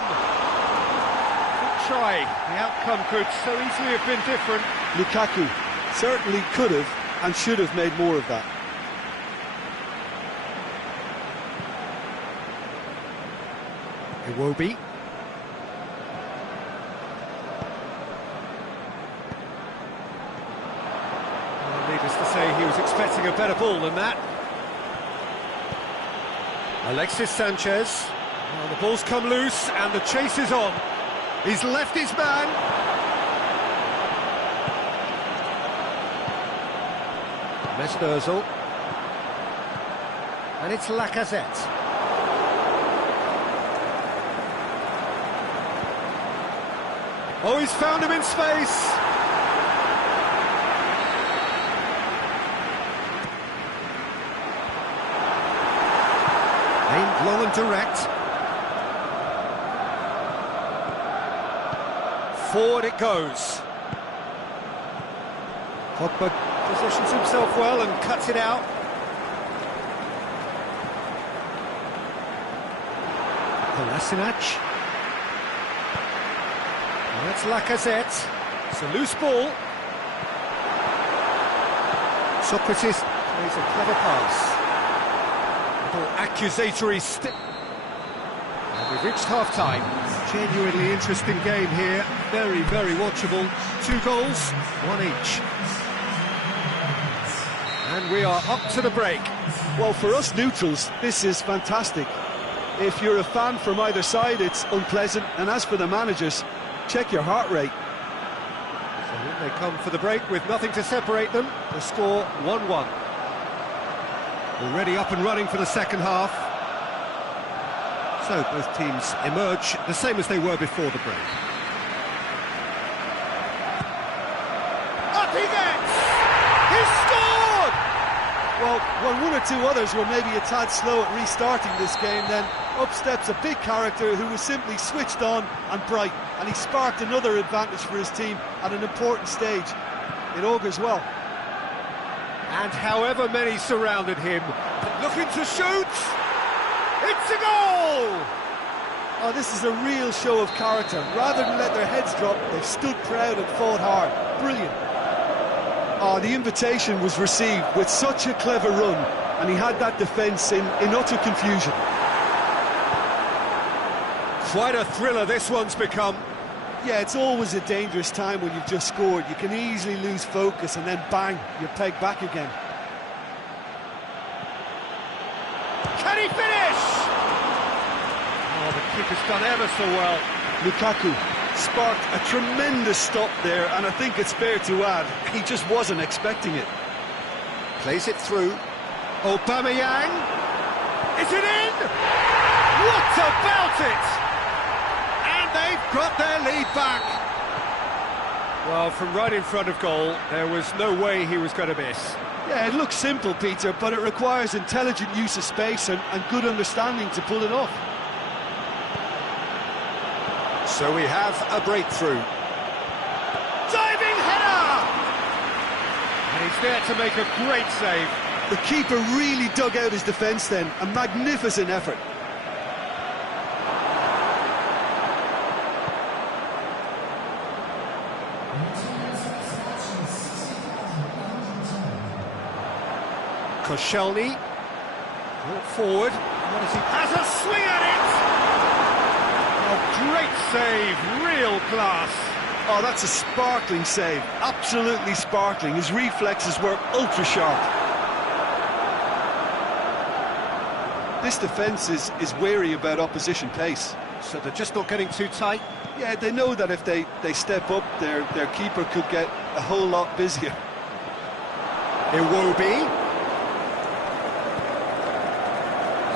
Good try. The outcome could so easily have been different. Lukaku certainly could have and should have made more of that. Iwobi. Well, needless to say, he was expecting a better ball than that. Alexis Sanchez. Well, the ball's come loose and the chase is on. He's left his man. Mesut Ozil. And it's Lacazette. Oh, he's found him in space. Aimed long and direct. Forward it goes. Pogba positions himself well and cuts it out. Kolasinac. That's Lacazette. It's a loose ball. Socrates plays a clever pass. Little accusatory stick. And we've reached half-time. Genuinely interesting game here. Very, very watchable. 2 goals, 1 each. And we are up to the break. Well, for us neutrals, this is fantastic. If you're a fan from either side, it's unpleasant. And as for the managers, check your heart rate. So in they come for the break with nothing to separate them. The score 1-1. Already up and running for the second half. So both teams emerge the same as they were before the break. Up he gets! He's scored! Well, when one or two others were maybe a tad slow at restarting this game, then up steps a big character who was simply switched on and bright, and he sparked another advantage for his team at an important stage. It augurs well. And however many surrounded him, looking to shoot! It's a goal! Oh, this is a real show of character. Rather than let their heads drop, they've stood proud and fought hard. Brilliant. Oh, the invitation was received with such a clever run, and he had that defence in utter confusion. Quite a thriller this one's become. Yeah, it's always a dangerous time when you've just scored. You can easily lose focus and then bang, you're pegged back again. Can he finish? Oh, the keeper's done ever so well. Lukaku sparked a tremendous stop there, and I think it's fair to add, he just wasn't expecting it. Plays it through. Aubameyang. Is it in? What about it? And they've got their lead back. Well, from right in front of goal, there was no way he was going to miss. Yeah, it looks simple, Peter, but it requires intelligent use of space and good understanding to pull it off. So we have a breakthrough. Diving header! And he's there to make a great save. The keeper really dug out his defence then. A magnificent effort. Koscielny brought forward. What is he? Has a swing at it! Oh, great save, real class. Oh, that's a sparkling save. Absolutely sparkling. His reflexes were ultra sharp. This defence is wary about opposition pace. So they're just not getting too tight? Yeah, they know that if they step up, their keeper could get a whole lot busier. Iwobi.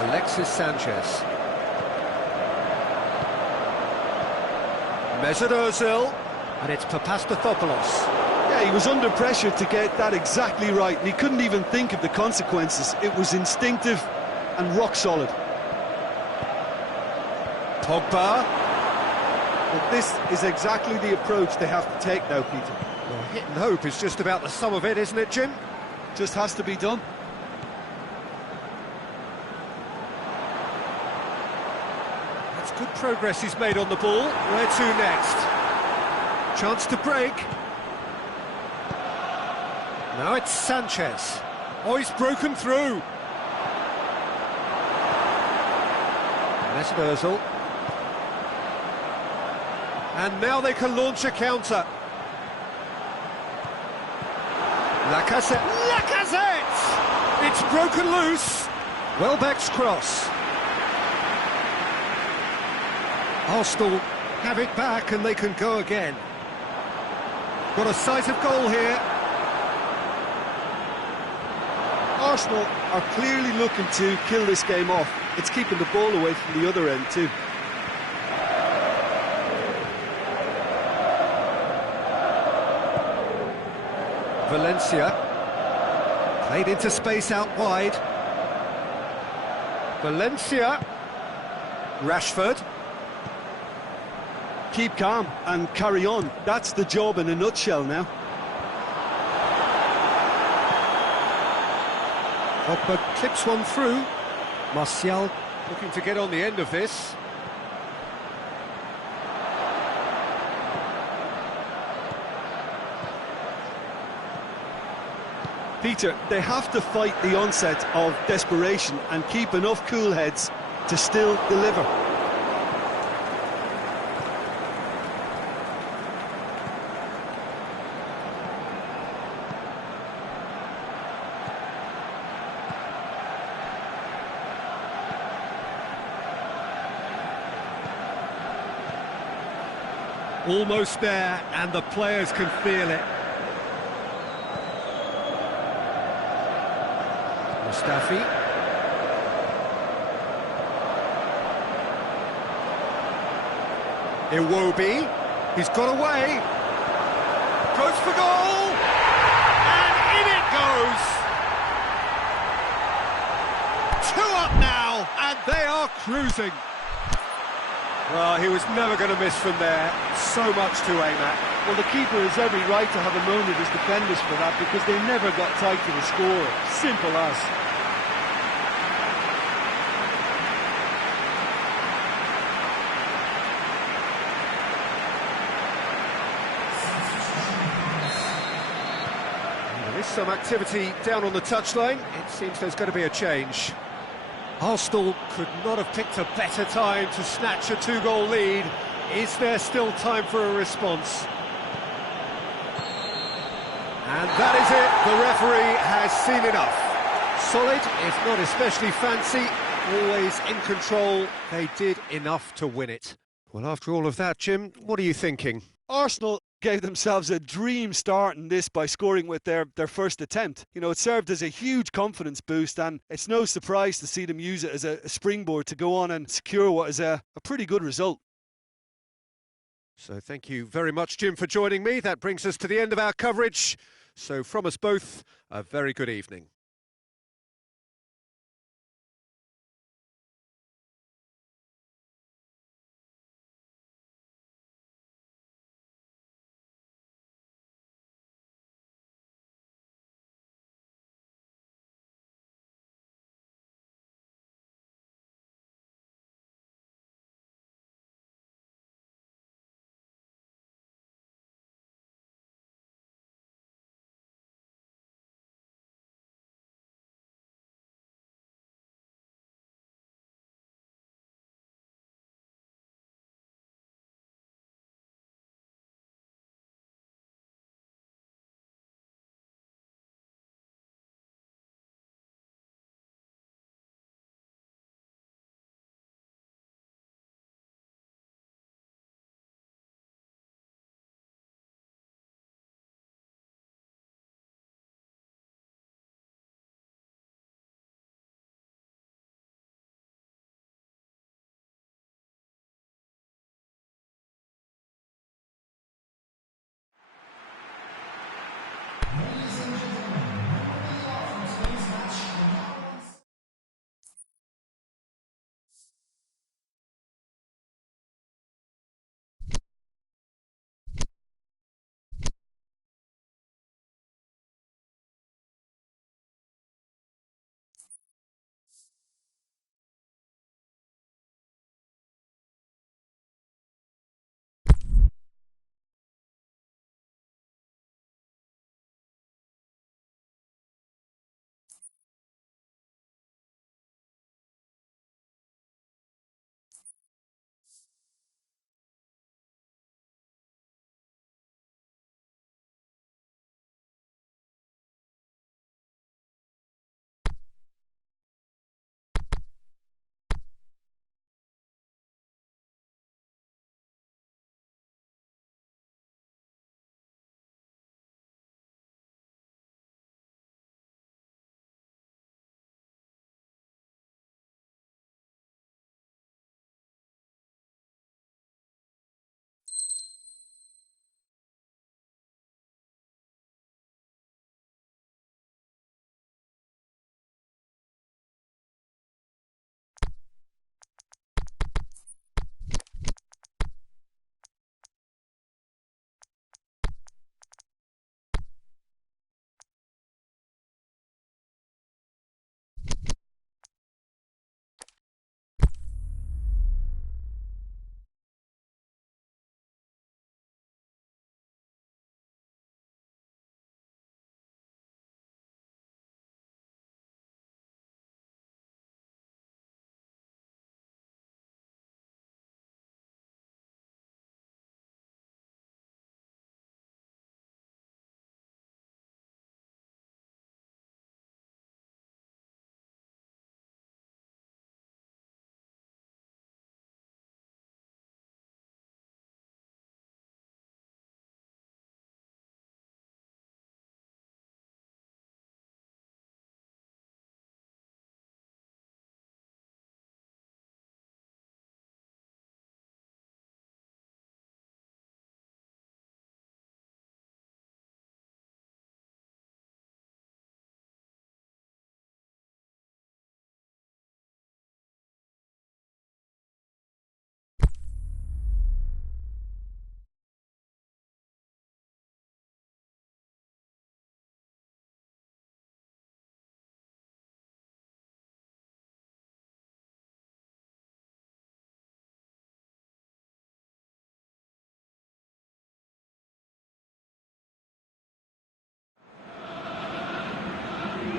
Alexis Sanchez. Mesut Ozil. And it's Papastathopoulos. Yeah, he was under pressure to get that exactly right, and he couldn't even think of the consequences. It was instinctive and rock solid. Pogba. But this is exactly the approach they have to take now, Peter. Well, hit and hope is just about the sum of it, isn't it, Jim? Just has to be done. That's good progress he's made on the ball. Where to next? Chance to break. Now it's Sanchez. Oh, he's broken through. Mesut Ozil. And now they can launch a counter. Lacazette. Lacazette! It's broken loose. Welbeck's cross. Arsenal have it back and they can go again. Got a sight of goal here. Arsenal are clearly looking to kill this game off. It's keeping the ball away from the other end too. Valencia. Played into space out wide. Valencia. Rashford. Keep calm and carry on. That's the job in a nutshell now. Pogba clips one through. Martial looking to get on the end of this. Peter, they have to fight the onset of desperation and keep enough cool heads to still deliver. Almost there, and the players can feel it. Mustafi. Iwobi. He's got away. Goes for goal. And in it goes. 2 up now, and they are cruising. Well, he was never going to miss from there. So much to aim at. Well, the keeper has every right to have a moan at his defenders for that because they never got tight to the score. Simple as. There is some activity down on the touchline. It seems there's going to be a change. Arsenal could not have picked a better time to snatch a 2-goal lead. Is there still time for a response? And that is it. The referee has seen enough. Solid, if not especially fancy, always in control. They did enough to win it. Well, after all of that, Jim, what are you thinking? Arsenal gave themselves a dream start in this by scoring with their first attempt. You know, it served as a huge confidence boost, and it's no surprise to see them use it as a springboard to go on and secure what is a pretty good result. So thank you very much, Jim, for joining me. That brings us to the end of our coverage. So from us both, a very good evening.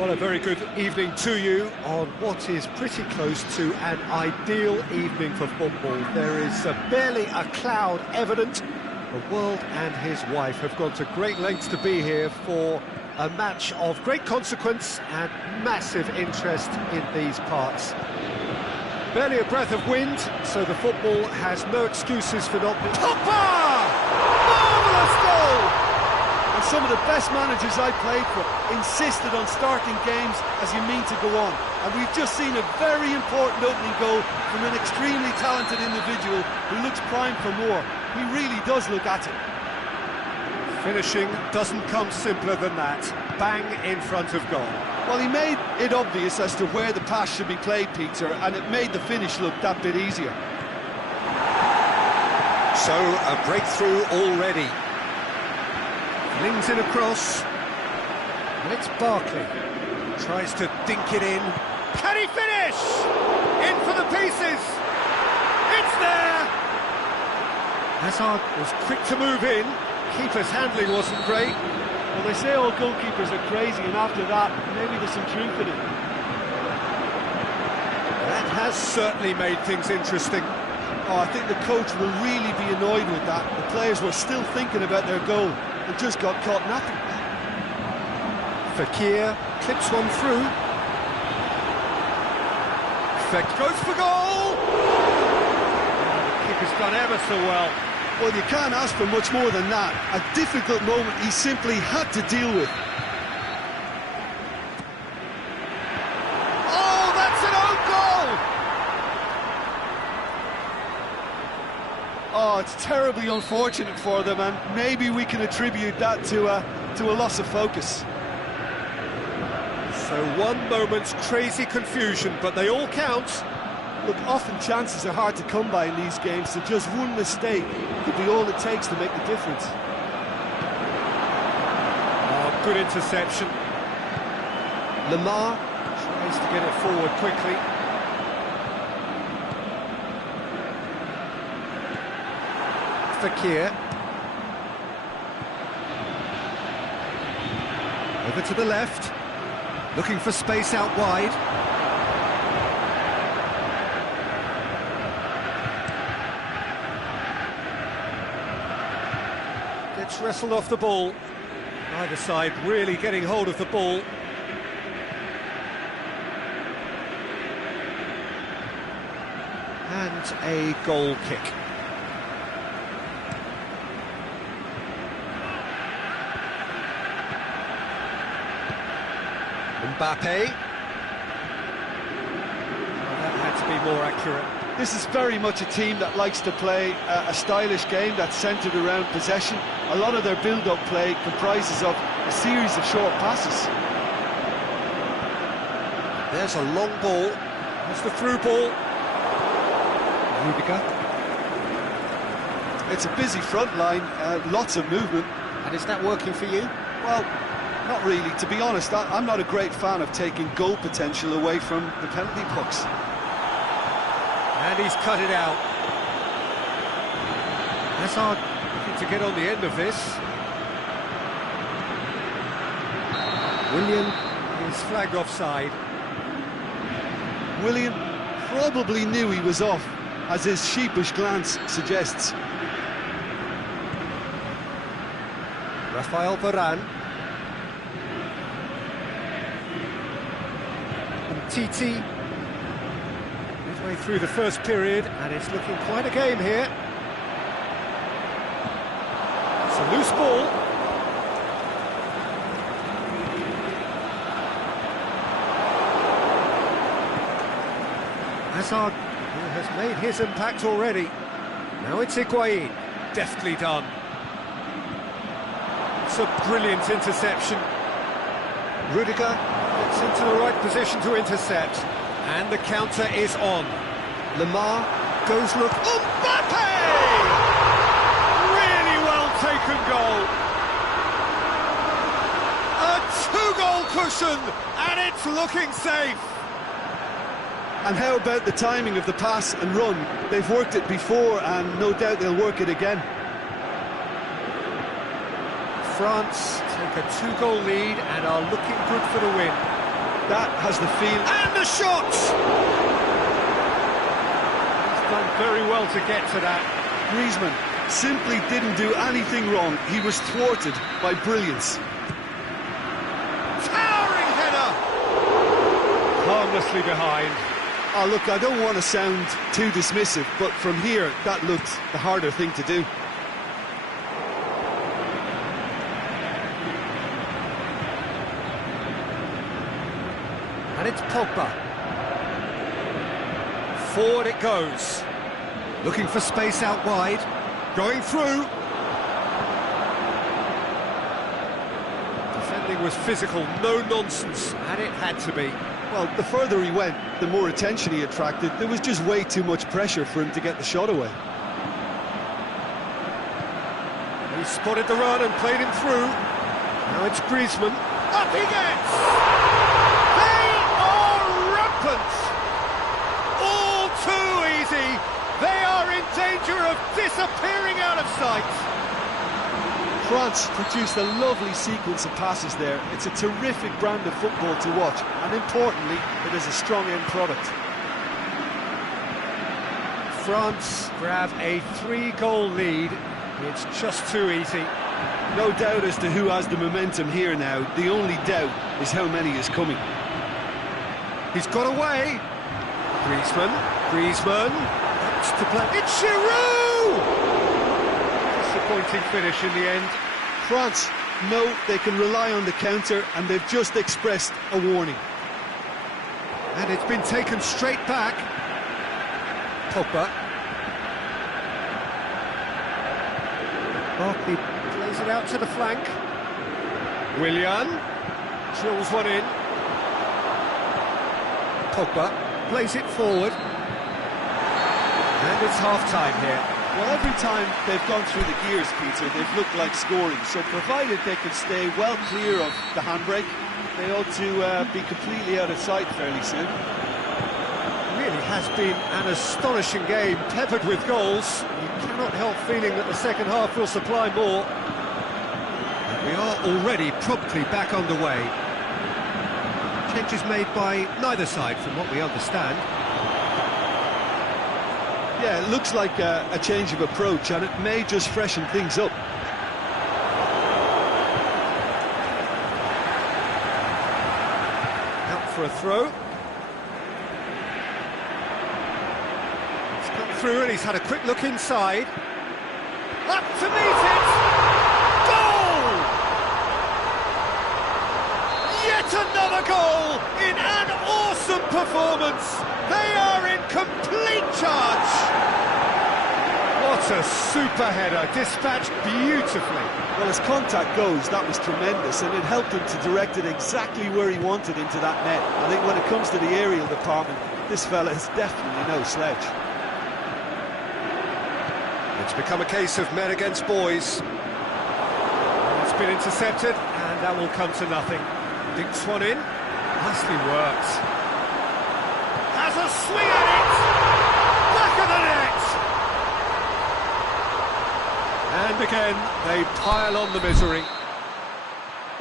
Well, a very good evening to you on what is pretty close to an ideal evening for football. There is barely a cloud evident. The world and his wife have gone to great lengths to be here for a match of great consequence and massive interest in these parts. Barely a breath of wind, so the football has no excuses for not being... Pogba! Marvellous goal! And some of the best managers I played for insisted on starting games as you mean to go on. And we've just seen a very important opening goal from an extremely talented individual who looks primed for more. He really does look at it. Finishing doesn't come simpler than that. Bang in front of goal. Well, he made it obvious as to where the pass should be played, Peter, and it made the finish look that bit easier. So, a breakthrough already. Flings it across. And it's Barkley. Tries to dink it in. Can he finish? In for the pieces. It's there. Hazard was quick to move in. Keeper's handling wasn't great. Well, they say all goalkeepers are crazy, and after that, maybe there's some truth in it. That has certainly made things interesting. Oh, I think the coach will really be annoyed with that. The players were still thinking about their goal and just got caught napping. Fekir clips one through. Fekir goes for goal! The keeper's done ever so well. Well, you can't ask for much more than that. A difficult moment he simply had to deal with. Oh, that's an own goal! Oh, it's terribly unfortunate for them, and maybe we can attribute that to a loss of focus. So one moment's crazy confusion, but they all count. Look, often chances are hard to come by in these games, so just one mistake could be all it takes to make the difference. Oh, good interception. Lamar tries to get it forward quickly. Fekir. Over to the left. Looking for space out wide. Gets wrestled off the ball. Either side really getting hold of the ball. And a goal kick. Mbappe. Well, that had to be more accurate. This is very much a team that likes to play a stylish game that's centred around possession. A lot of their build-up play comprises of a series of short passes. There's a long ball. That's the through ball. Rudiger. It's a busy front line, lots of movement. And is that working for you? Well, not really. To be honest, I'm not a great fan of taking goal potential away from the penalty box. And he's cut it out. Hazard looking to get on the end of this. Willian is flagged offside. Willian probably knew he was off, as his sheepish glance suggests. Rafael Varane. Titi, midway through the first period, and it's looking quite a game here. It's a loose ball. Hazard, who has made his impact already. Now it's Higuain, deftly done. It's a brilliant interception. Rudiger gets into the right position to intercept, and the counter is on. Lamar goes look. Mbappe! Really well taken goal. A two-goal cushion, and it's looking safe. And how about the timing of the pass and run? They've worked it before, and no doubt they'll work it again. France take a two-goal lead and are looking good for the win. That has the feel. And the shot! He's done very well to get to that. Griezmann simply didn't do anything wrong. He was thwarted by brilliance. Towering header! Harmlessly behind. Oh, look, I don't want to sound too dismissive, but from here, that looked the harder thing to do. And it's Pogba. Forward it goes. Looking for space out wide. Going through. Defending was physical, no nonsense, and it had to be. Well, the further he went, the more attention he attracted. There was just way too much pressure for him to get the shot away. He spotted the run and played him through. Now it's Griezmann. Up he gets! They are rampant! All too easy! They are in danger of disappearing out of sight! France produced a lovely sequence of passes there. It's a terrific brand of football to watch, and importantly, it is a strong end product. France grab a 3-goal lead. It's just too easy. No doubt as to who has the momentum here now. The only doubt is how many is coming. He's got away. Griezmann. That's to play. It's Giroud! Disappointing finish in the end. France know they can rely on the counter, and they've just expressed a warning. And it's been taken straight back. Pogba. Barkley plays it out to the flank. Willian drills one in. Pogba plays it forward. And it's half-time here. Well, every time they've gone through the gears, Peter, they've looked like scoring. So provided they can stay well clear of the handbrake, they ought to be completely out of sight fairly soon. Really has been an astonishing game, peppered with goals. You cannot help feeling that the second half will supply more. And we are already promptly back underway. Changes made by neither side, from what we understand. Yeah, it looks like a change of approach, and it may just freshen things up. Out for a throw. He's come through and he's had a quick look inside. Up to meet it! Goal! Yet another goal in an awesome performance! They are in complete charge! What a super header, dispatched beautifully. Well, as contact goes, that was tremendous, and it helped him to direct it exactly where he wanted into that net. I think when it comes to the aerial department, this fella is definitely no sledge. It's become a case of men against boys. It's been intercepted, and that will come to nothing. Dinks one in. Nicely worked. Has a swing at it! Back of the net! And again, they pile on the misery.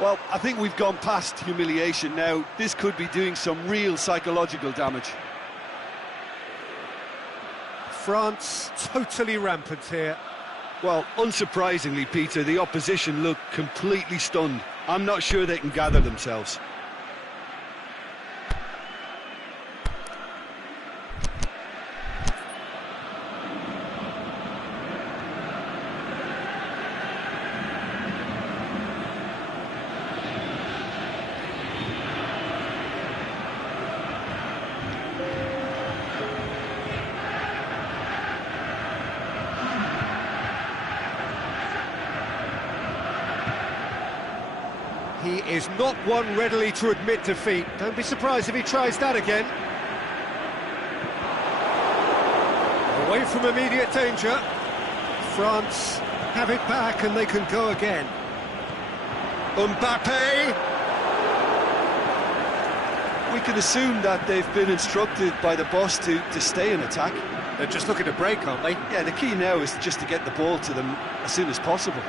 Well, I think we've gone past humiliation now. This could be doing some real psychological damage. France totally rampant here. Well, unsurprisingly, Peter, the opposition look completely stunned. I'm not sure they can gather themselves. He is not one readily to admit defeat. Don't be surprised if he tries that again. Away from immediate danger. France have it back and they can go again. Mbappe! We can assume that they've been instructed by the boss to stay in attack. They're just looking to break, aren't they? Yeah, the key now is just to get the ball to them as soon as possible.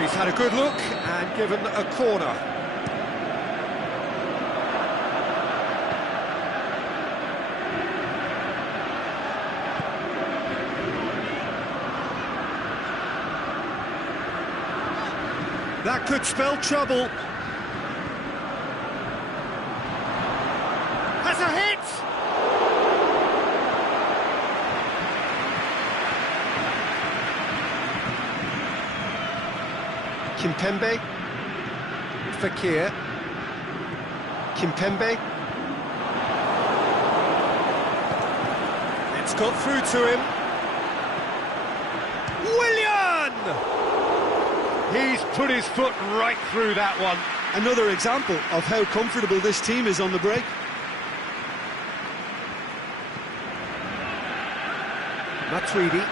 He's had a good look and given a corner. That could spell trouble. Has a hit! Kimpembe. Fekir. Kimpembe. It's got through to him. Willian! He's put his foot right through that one. Another example of how comfortable this team is on the break. Matuidi.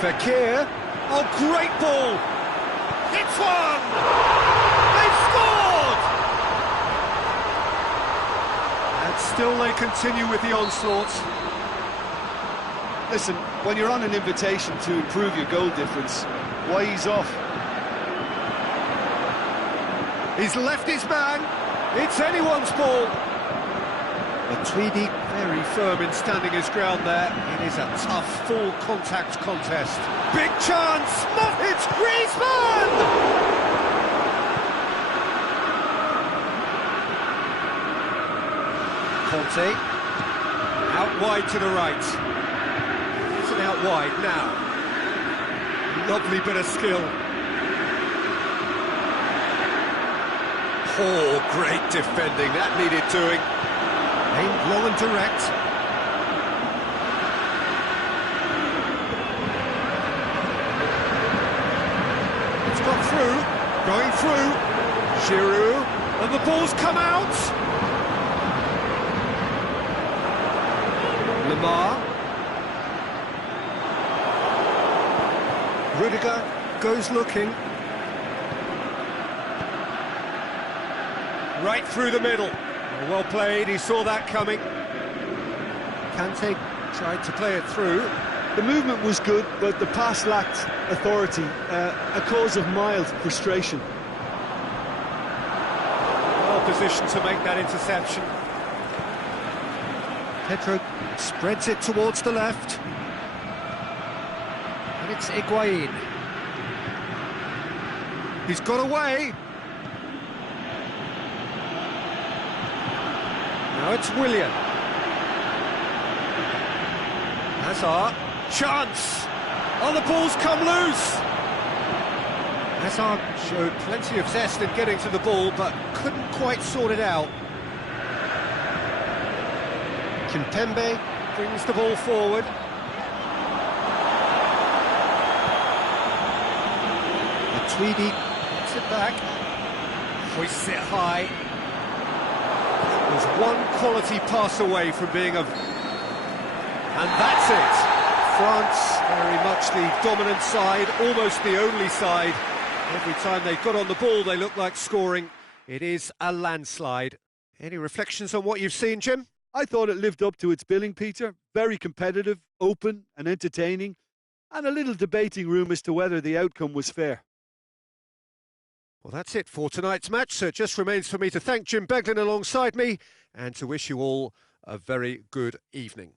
Fekir. Oh, great ball! It's one! They've scored! And still they continue with the onslaught. Listen, when you're on an invitation to improve your goal difference, why ease off? He's left his man. It's anyone's ball. Matuidi very firm in standing his ground there. It is a tough, full contact contest. Big chance! It's Griezmann! Conte. Out wide to the right. Isn't out wide now. Lovely bit of skill. Oh, great defending. That needed doing. Aimed long and direct. It's got through. Going through. Giroud. And the ball's come out. Lemar. Rudiger goes looking. Right through the middle. Well played, he saw that coming. Kante tried to play it through. The movement was good, but the pass lacked authority, a cause of mild frustration. Well positioned to make that interception. Pedro spreads it towards the left. And it's Higuain. He's got away. Now it's Willian. Hazard. Chance! Oh, the ball's come loose! Hazard showed plenty of zest in getting to the ball, but couldn't quite sort it out. Kimpembe brings the ball forward. Matuidi gets it back. Hoists it high. Was one quality pass away from being a... And that's it! France, very much the dominant side, almost the only side. Every time they got on the ball, they looked like scoring. It is a landslide. Any reflections on what you've seen, Jim? I thought it lived up to its billing, Peter. Very competitive, open and entertaining, and a little debating room as to whether the outcome was fair. Well, that's it for tonight's match, so it just remains for me to thank Jim Beglin alongside me and to wish you all a very good evening.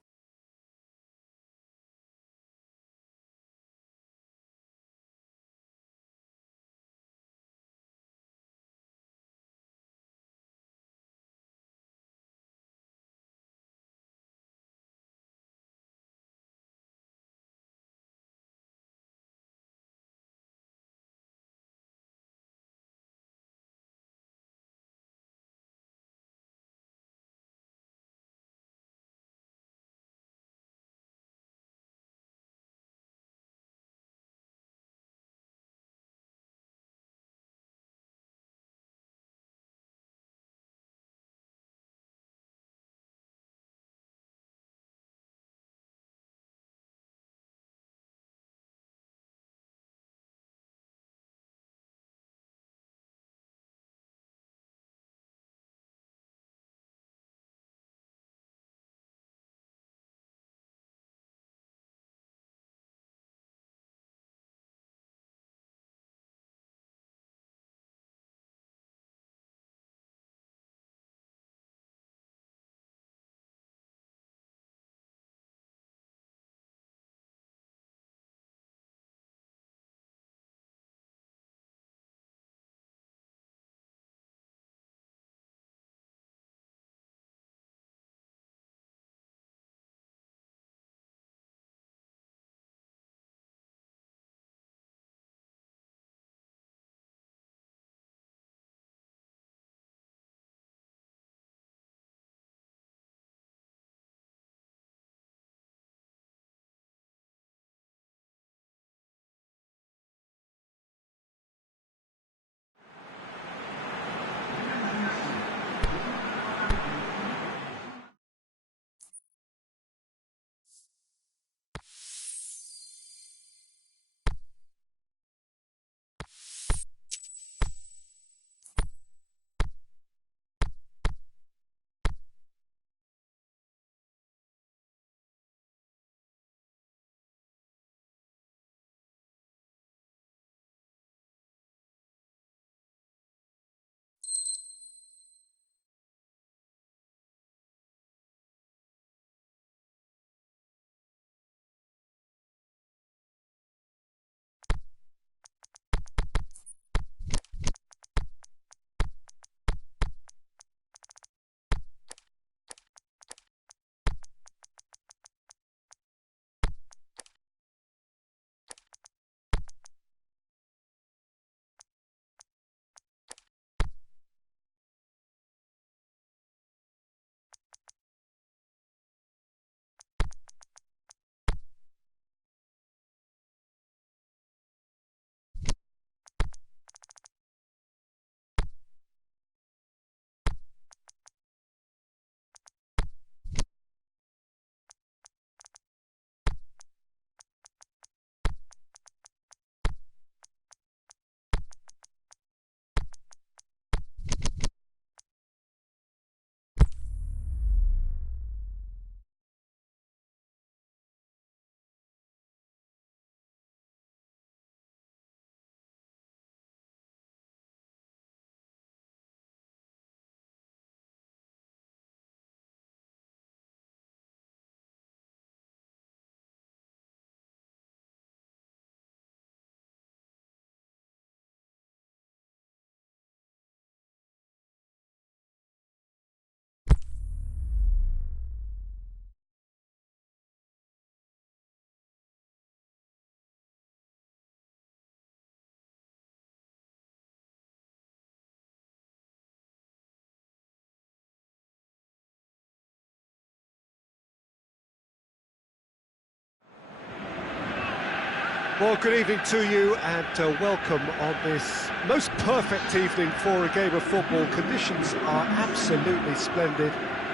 Well, good evening to you and welcome on this most perfect evening for a game of football. Conditions are absolutely splendid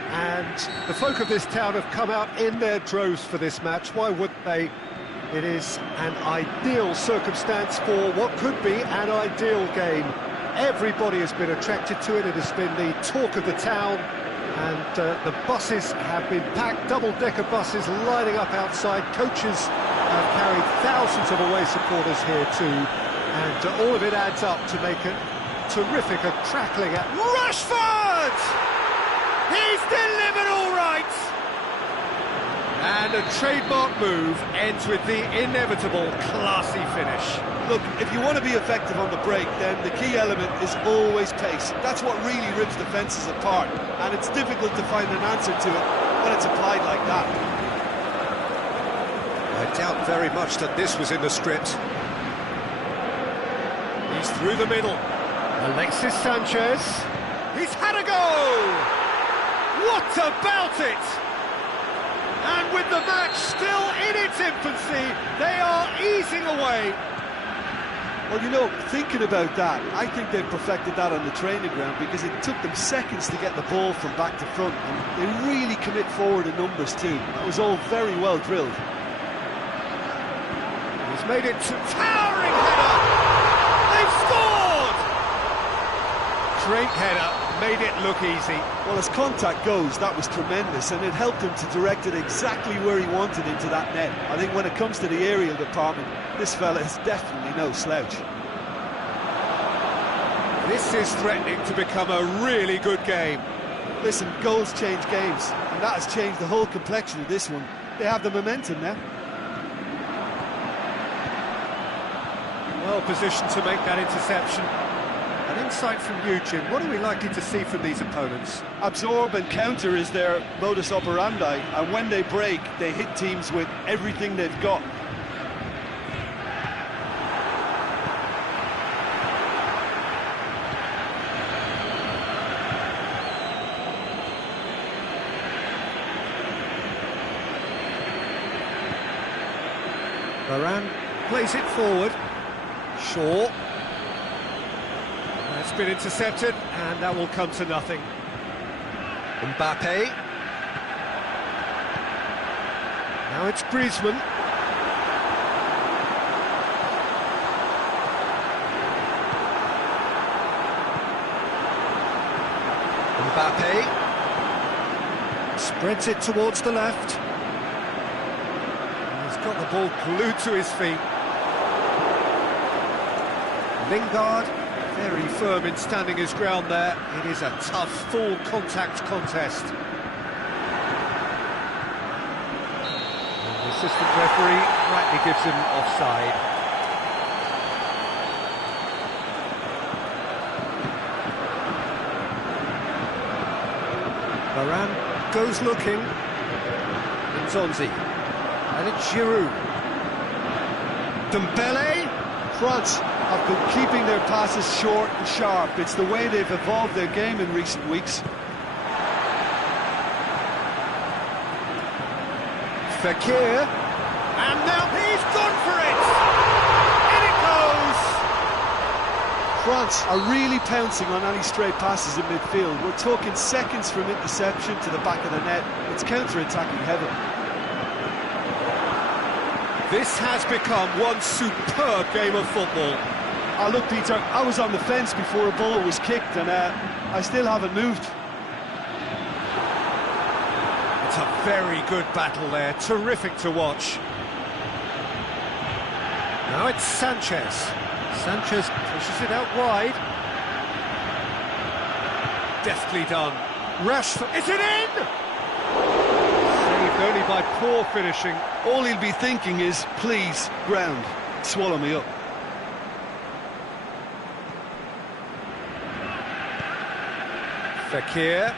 and the folk of this town have come out in their droves for this match. Why wouldn't they? It is an ideal circumstance for what could be an ideal game. Everybody has been attracted to it. It has been the talk of the town. And the buses have been packed, double-decker buses lining up outside. Coaches have carried thousands of away supporters here too. And all of it adds up to make a terrific, a crackling at Rashford! He's delivered all right! And a trademark move ends with the inevitable classy finish. Look, if you want to be effective on the break, then the key element is always pace. That's what really rips defences apart, and it's difficult to find an answer to it when it's applied like that. I doubt very much that this was in the script. He's through the middle. Alexis Sanchez. He's had a go! What about it? And with the match still in its infancy, they are easing away. Well, you know, thinking about that, I think they've perfected that on the training ground because it took them seconds to get the ball from back to front, and they really commit forward in numbers too. That was all very well drilled. He's made it to towering header! They've scored! Great header, made it look easy. Well, as contact goes, that was tremendous, and it helped him to direct it exactly where he wanted into that net. I think when it comes to the aerial department, this fella is definitely no slouch. This is threatening to become a really good game. Listen, goals change games, and that has changed the whole complexion of this one. They have the momentum now. Well positioned to make that interception. An insight from you, Jim. What are we likely to see from these opponents? Absorb and counter is their modus operandi, and when they break, they hit teams with everything they've got. Varane plays it forward. Shaw. It's been intercepted, and that will come to nothing. Mbappe. Now it's Griezmann. Mbappe. Spreads it towards the left. He's got the ball glued to his feet. Lingard, very firm in standing his ground there. It is a tough, full contact contest. And the assistant referee rightly gives him offside. Varane goes looking. Nzonzi. And it's Giroud. Dembele. France have been keeping their passes short and sharp. It's the way they've evolved their game in recent weeks. Fekir, and now he's gone for it! In it goes! France are really pouncing on any stray passes in midfield. We're talking seconds from interception to the back of the net. It's counter-attacking heaven. This has become one superb game of football. Oh, look, Peter, I was on the fence before a ball was kicked, and I still haven't moved. It's a very good battle there, terrific to watch. Now it's Sanchez. Sanchez pushes it out wide. Deftly done. Rashford, is it in? Saved only by poor finishing. All he'll be thinking is, please, ground, swallow me up. Fekir.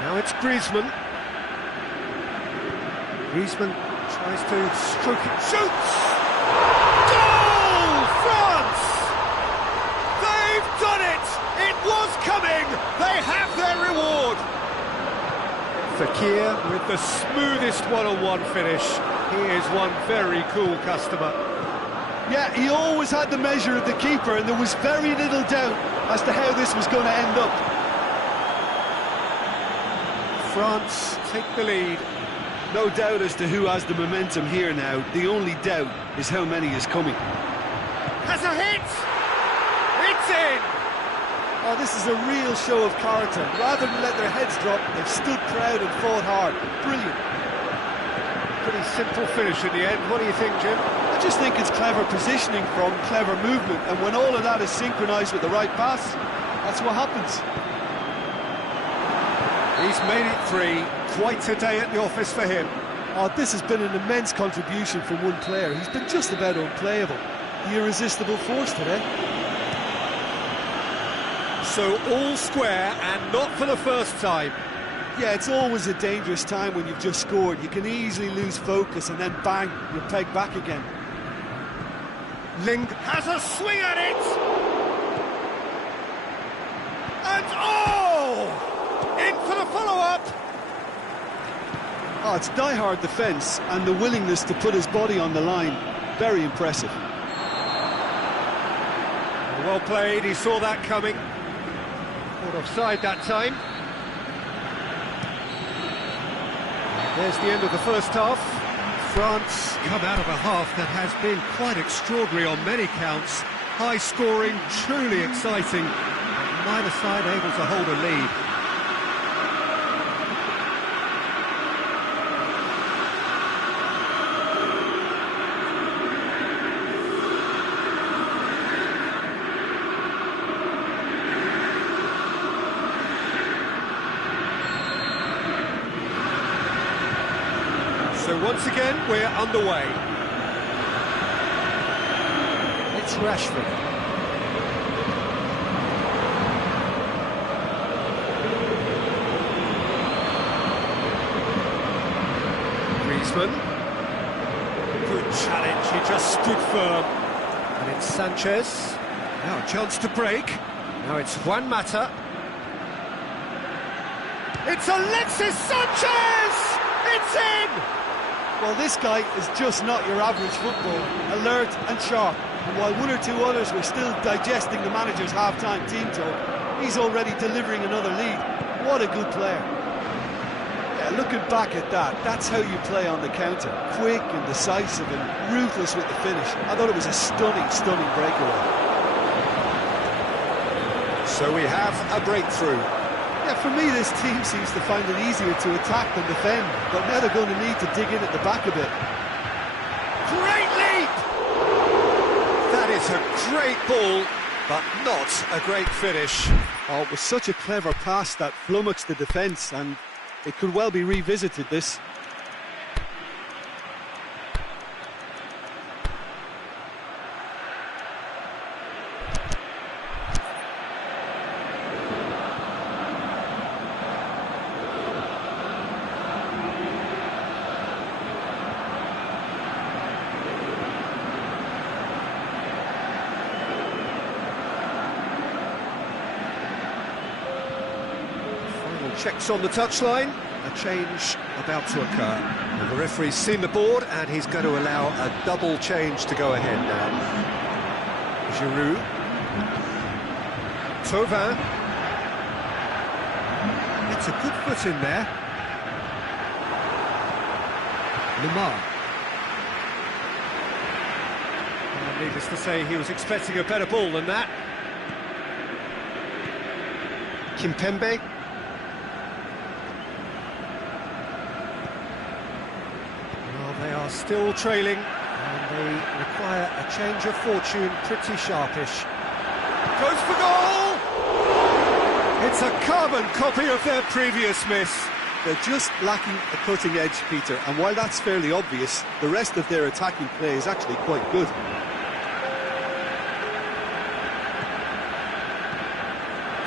Now it's Griezmann. Griezmann tries to stroke it, shoots! Goal! France! They've done it! It was coming! They have their reward! Fekir with the smoothest one-on-one finish. He is one very cool customer. Yeah, he always had the measure of the keeper, and there was very little doubt as to how this was going to end up. France take the lead. No doubt as to who has the momentum here now. The only doubt is how many is coming. Has a hit! It's in! Oh, this is a real show of character. Rather than let their heads drop, they've stood proud and fought hard. Brilliant. Pretty simple finish in the end. What do you think, Jim? I just think it's clever positioning from clever movement, and when all of that is synchronised with the right pass, that's what happens. He's made it 3. Quite a day at the office for him. Oh, this has been an immense contribution from one player. He's been just about unplayable. The irresistible force today. So all square, and not for the first time. Yeah, it's always a dangerous time when you've just scored. You can easily lose focus and then bang, you're pegged back again. Ling has a swing at it! And oh! In for the follow-up! Oh, it's die-hard defence and the willingness to put his body on the line. Very impressive. Well played, he saw that coming. Caught offside that time. There's the end of the first half. France come out of a half that has been quite extraordinary on many counts. High scoring, truly exciting. But neither side able to hold a lead. So once again, we're underway. It's Rashford. Griezmann. Good challenge, he just stood firm. And it's Sanchez. Now a chance to break. Now it's Juan Mata. It's Alexis Sanchez! It's in! Well, this guy is just not your average footballer, alert and sharp. And while one or two others were still digesting the manager's half-time team talk, he's already delivering another lead. What a good player. Yeah, looking back at that, that's how you play on the counter. Quick and decisive and ruthless with the finish. I thought it was a stunning, stunning breakaway. So we have a breakthrough. Yeah, for me, this team seems to find it easier to attack than defend, but now they're going to need to dig in at the back a bit. Great leap! That is a great ball, but not a great finish. Oh, it was such a clever pass that flummoxed the defence, and it could well be revisited, this. Checks on the touchline, a change about to occur. And the referee's seen the board and he's going to allow a double change to go ahead now. Giroud. Thauvin. It's a good foot in there. Lemar. Needless to say, he was expecting a better ball than that. Kimpembe. They are still trailing, and they require a change of fortune, pretty sharpish. Goes for goal! It's a carbon copy of their previous miss. They're just lacking a cutting edge, Peter, and while that's fairly obvious, the rest of their attacking play is actually quite good.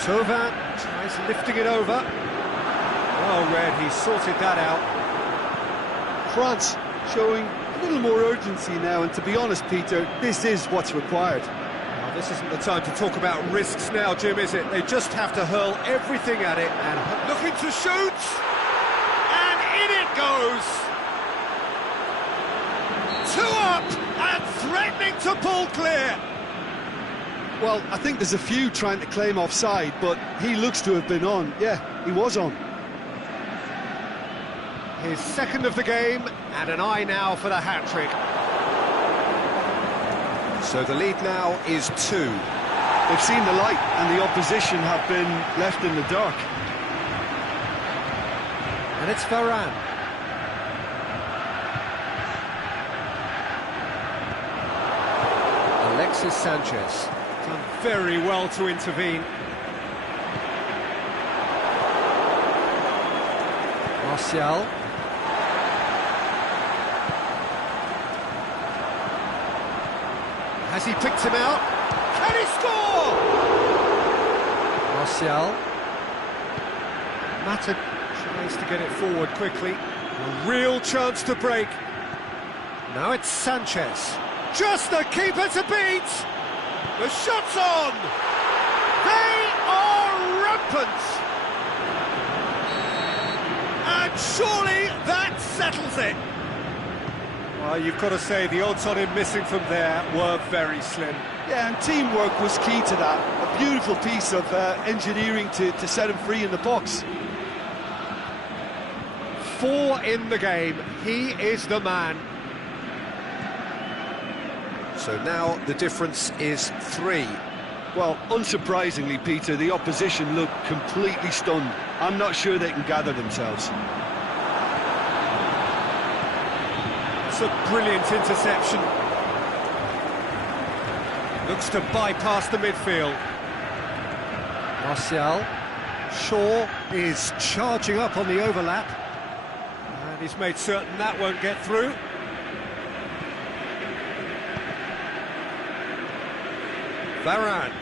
Thauvin tries lifting it over. Well read, he sorted that out. France showing a little more urgency now, and to be honest, Peter, this is what's required. Now, this isn't the time to talk about risks now, Jim, is it? They just have to hurl everything at it and looking to shoot! And in it goes! Two up and threatening to pull clear. Well, I think there's a few trying to claim offside, but he looks to have been on. Yeah, he was on. His second of the game, and an eye now for the hat-trick. So the lead now is 2. They've seen the light, and the opposition have been left in the dark. And it's Varane. Alexis Sanchez. Done very well to intervene. Martial. Has he picked him out? Can he score? Martial. Mata tries to get it forward quickly. A real chance to break. Now it's Sanchez. Just the keeper to beat! The shot's on! They are rampant! And surely that settles it! Well, you've got to say, the odds on him missing from there were very slim. Yeah, and teamwork was key to that. A beautiful piece of engineering to set him free in the box. 4 in the game. He is the man. So now the difference is 3. Well, unsurprisingly, Peter, the opposition look completely stunned. I'm not sure they can gather themselves. It's a brilliant interception. Looks to bypass the midfield. Martial. Shaw is charging up on the overlap. And he's made certain that won't get through. Varane.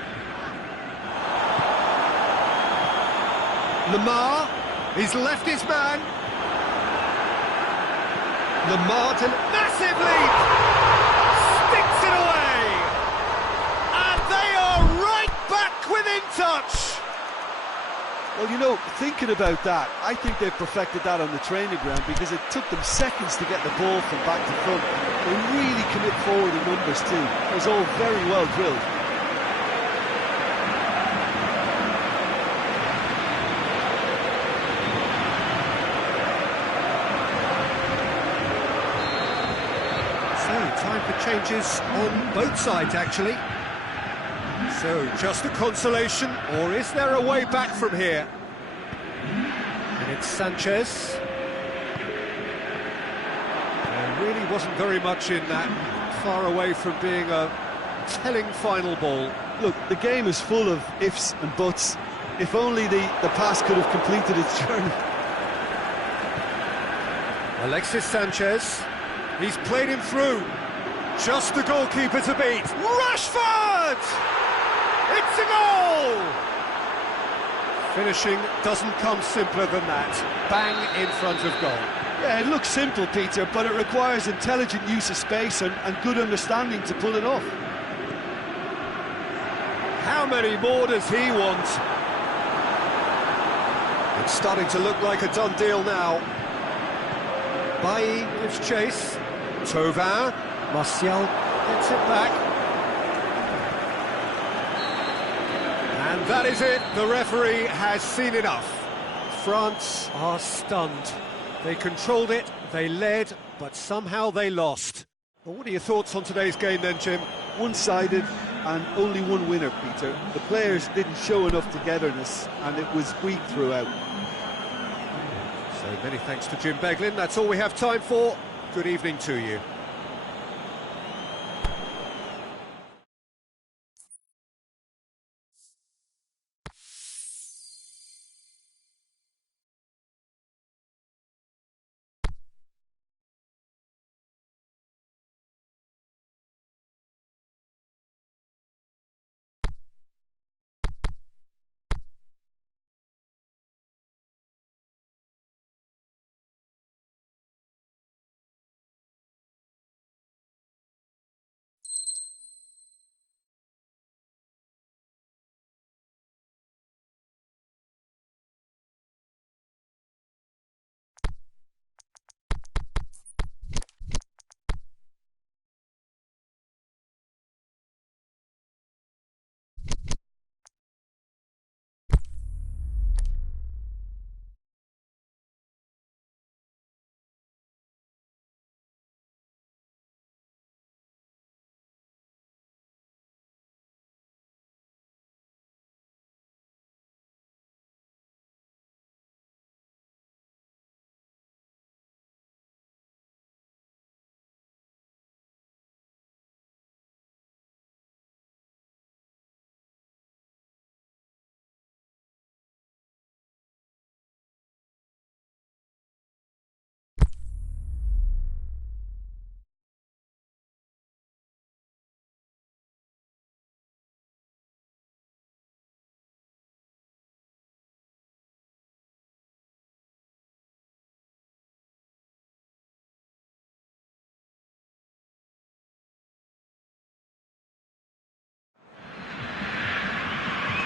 Lemar, he's left his man. Lemar to massive lead, sticks it away, and they are right back within touch. Well, you know, thinking about that, I think they've perfected that on the training ground because it took them seconds to get the ball from back to front. They really commit forward in numbers too. It was all very well drilled. Time for changes on both sides, actually. So, just a consolation, or is there a way back from here? And it's Sanchez. There really wasn't very much in that, far away from being a telling final ball. Look, the game is full of ifs and buts. If only the pass could have completed its journey. Alexis Sanchez, He's played him through. Just the goalkeeper to beat. Rashford! It's a goal! Finishing doesn't come simpler than that. Bang in front of goal. Yeah, it looks simple, Peter, but it requires intelligent use of space and good understanding to pull it off. How many more does he want? It's starting to look like a done deal now. Bailly gives chase. Thauvin. Martial gets it back. And that is it. The referee has seen enough. France are stunned. They controlled it, they led, but somehow they lost. Well, what are your thoughts on today's game then, Jim? One-sided and only one winner, Peter. The players didn't show enough togetherness and it was weak throughout. So many thanks to Jim Beglin. That's all we have time for. Good evening to you.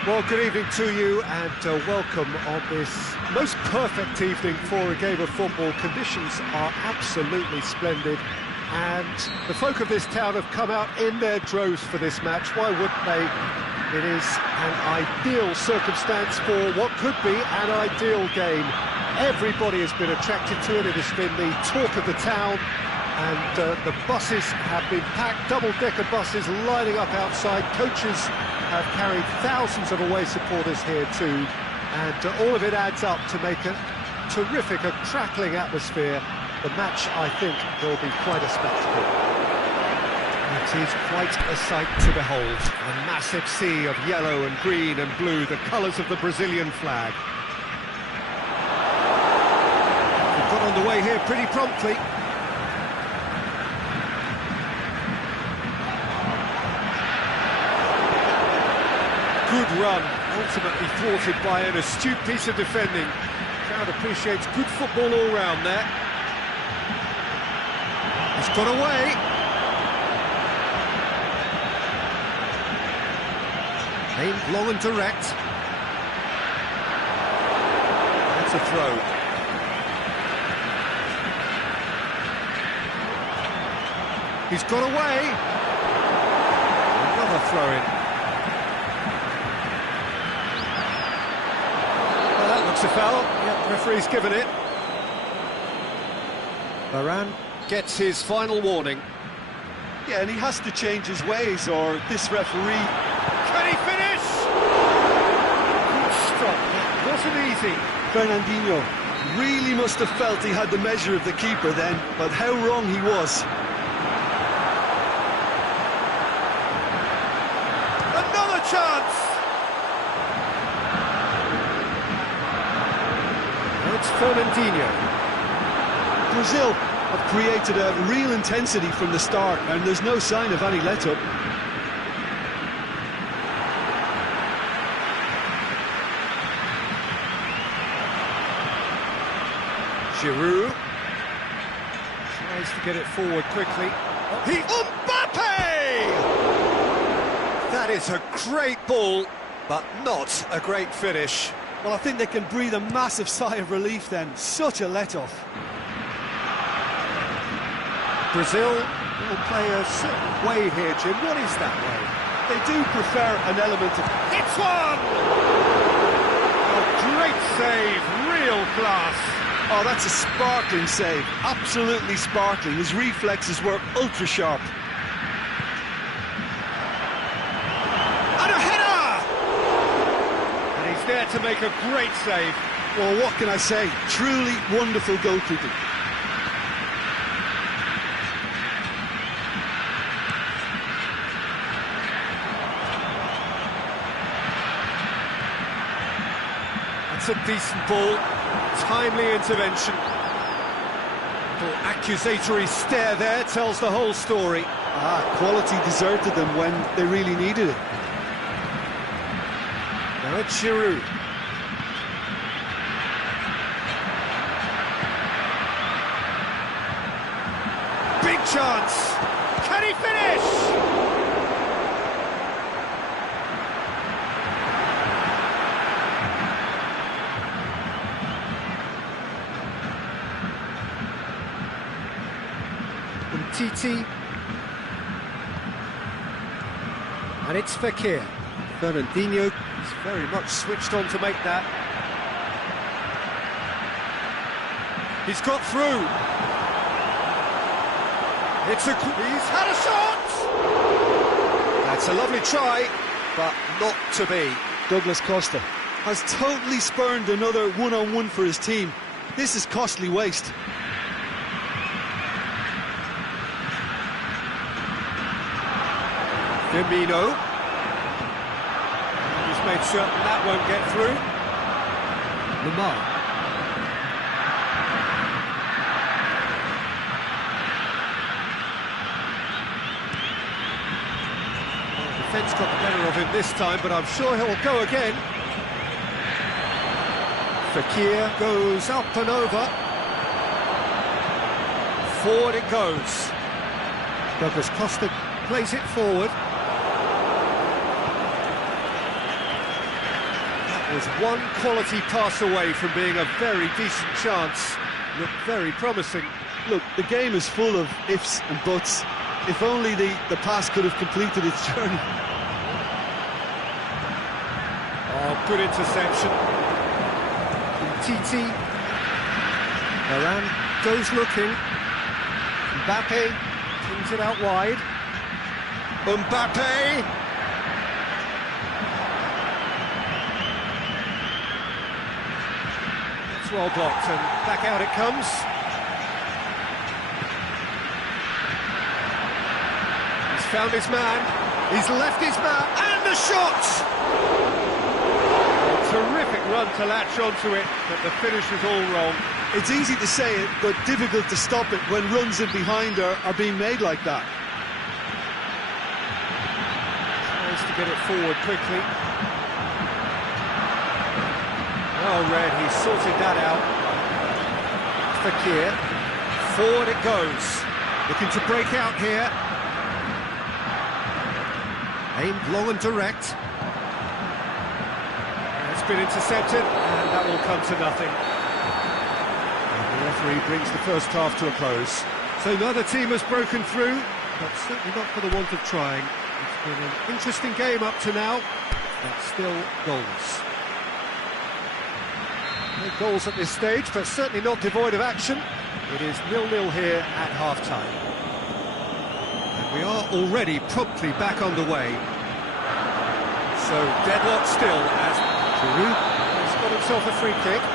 Well, good evening to you and welcome on this most perfect evening for a game of football. Conditions are absolutely splendid and the folk of this town have come out in their droves for this match. Why wouldn't they? It is an ideal circumstance for what could be an ideal game. Everybody has been attracted to it. It has been the talk of the town. And the buses have been packed, double-decker buses lining up outside. Coaches have carried thousands of away supporters here too. And all of it adds up to make a terrific, a crackling atmosphere. The match, I think, will be quite a spectacle. It is quite a sight to behold. A massive sea of yellow and green and blue, the colours of the Brazilian flag. We've got underway here pretty promptly. Good run, ultimately thwarted by an astute piece of defending. The crowd appreciates good football all round there. He's got away. Aimed long and direct. That's a throw. He's got away. Another throw-in. Looks a foul. Yep, referee's given it. Varane gets his final warning. Yeah, and he has to change his ways, or this referee... Can he finish? Good stop. It wasn't easy. Fernandinho really must have felt he had the measure of the keeper then, but how wrong he was. Another chance! It's Fernandinho. Brazil have created a real intensity from the start, and there's no sign of any let-up. Giroud tries to get it forward quickly. Mbappe! That is a great ball, but not a great finish. Well, I think they can breathe a massive sigh of relief then. Such a let-off. Brazil will play a certain way here, Jim. What is that way? They do prefer an element of... It's one! A great save, real class. Oh, that's a sparkling save. Absolutely sparkling. His reflexes were ultra-sharp. There to make a great save. Well, what can I say? Truly wonderful goalkeeping. That's a decent ball. Timely intervention. Little accusatory stare there tells the whole story. Quality deserted them when they really needed it. Now it's Giroud. Big chance. Can he finish? Umtiti. And it's Fekir. Fernandinho is very much switched on to make that. He's got through. He's had a shot! That's a lovely try, but not to be. Douglas Costa has totally spurned another one-on-one for his team. This is costly waste. Firmino. He's made certain that won't get through. Lamar. Defence got the better of him this time, but I'm sure he'll go again. Fekir goes up and over. Forward it goes. Douglas Costa plays it forward. Was one quality pass away from being a very decent chance. Looked very promising. Look, the game is full of ifs and buts. If only the pass could have completed its journey. Oh, good interception. Titi. Varane goes looking. Mbappe brings it out wide. Mbappe! It's well blocked, and back out it comes. He's found his man. He's left his man, and the shot! A terrific run to latch onto it, but the finish is all wrong. It's easy to say it, but difficult to stop it when runs in behind are being made like that. Tries to get it forward quickly. Well read, he sorted that out. Fekir. Forward it goes. Looking to break out here. Aimed long and direct. It's been intercepted, and that will come to nothing. The referee brings the first half to a close. So neither team has broken through, but certainly not for the want of trying. It's been an interesting game up to now, but still goals. No goals at this stage, but certainly not devoid of action. It is 0-0 here at half-time. And we are already promptly back underway. So deadlock still as Giroud has got himself a free kick.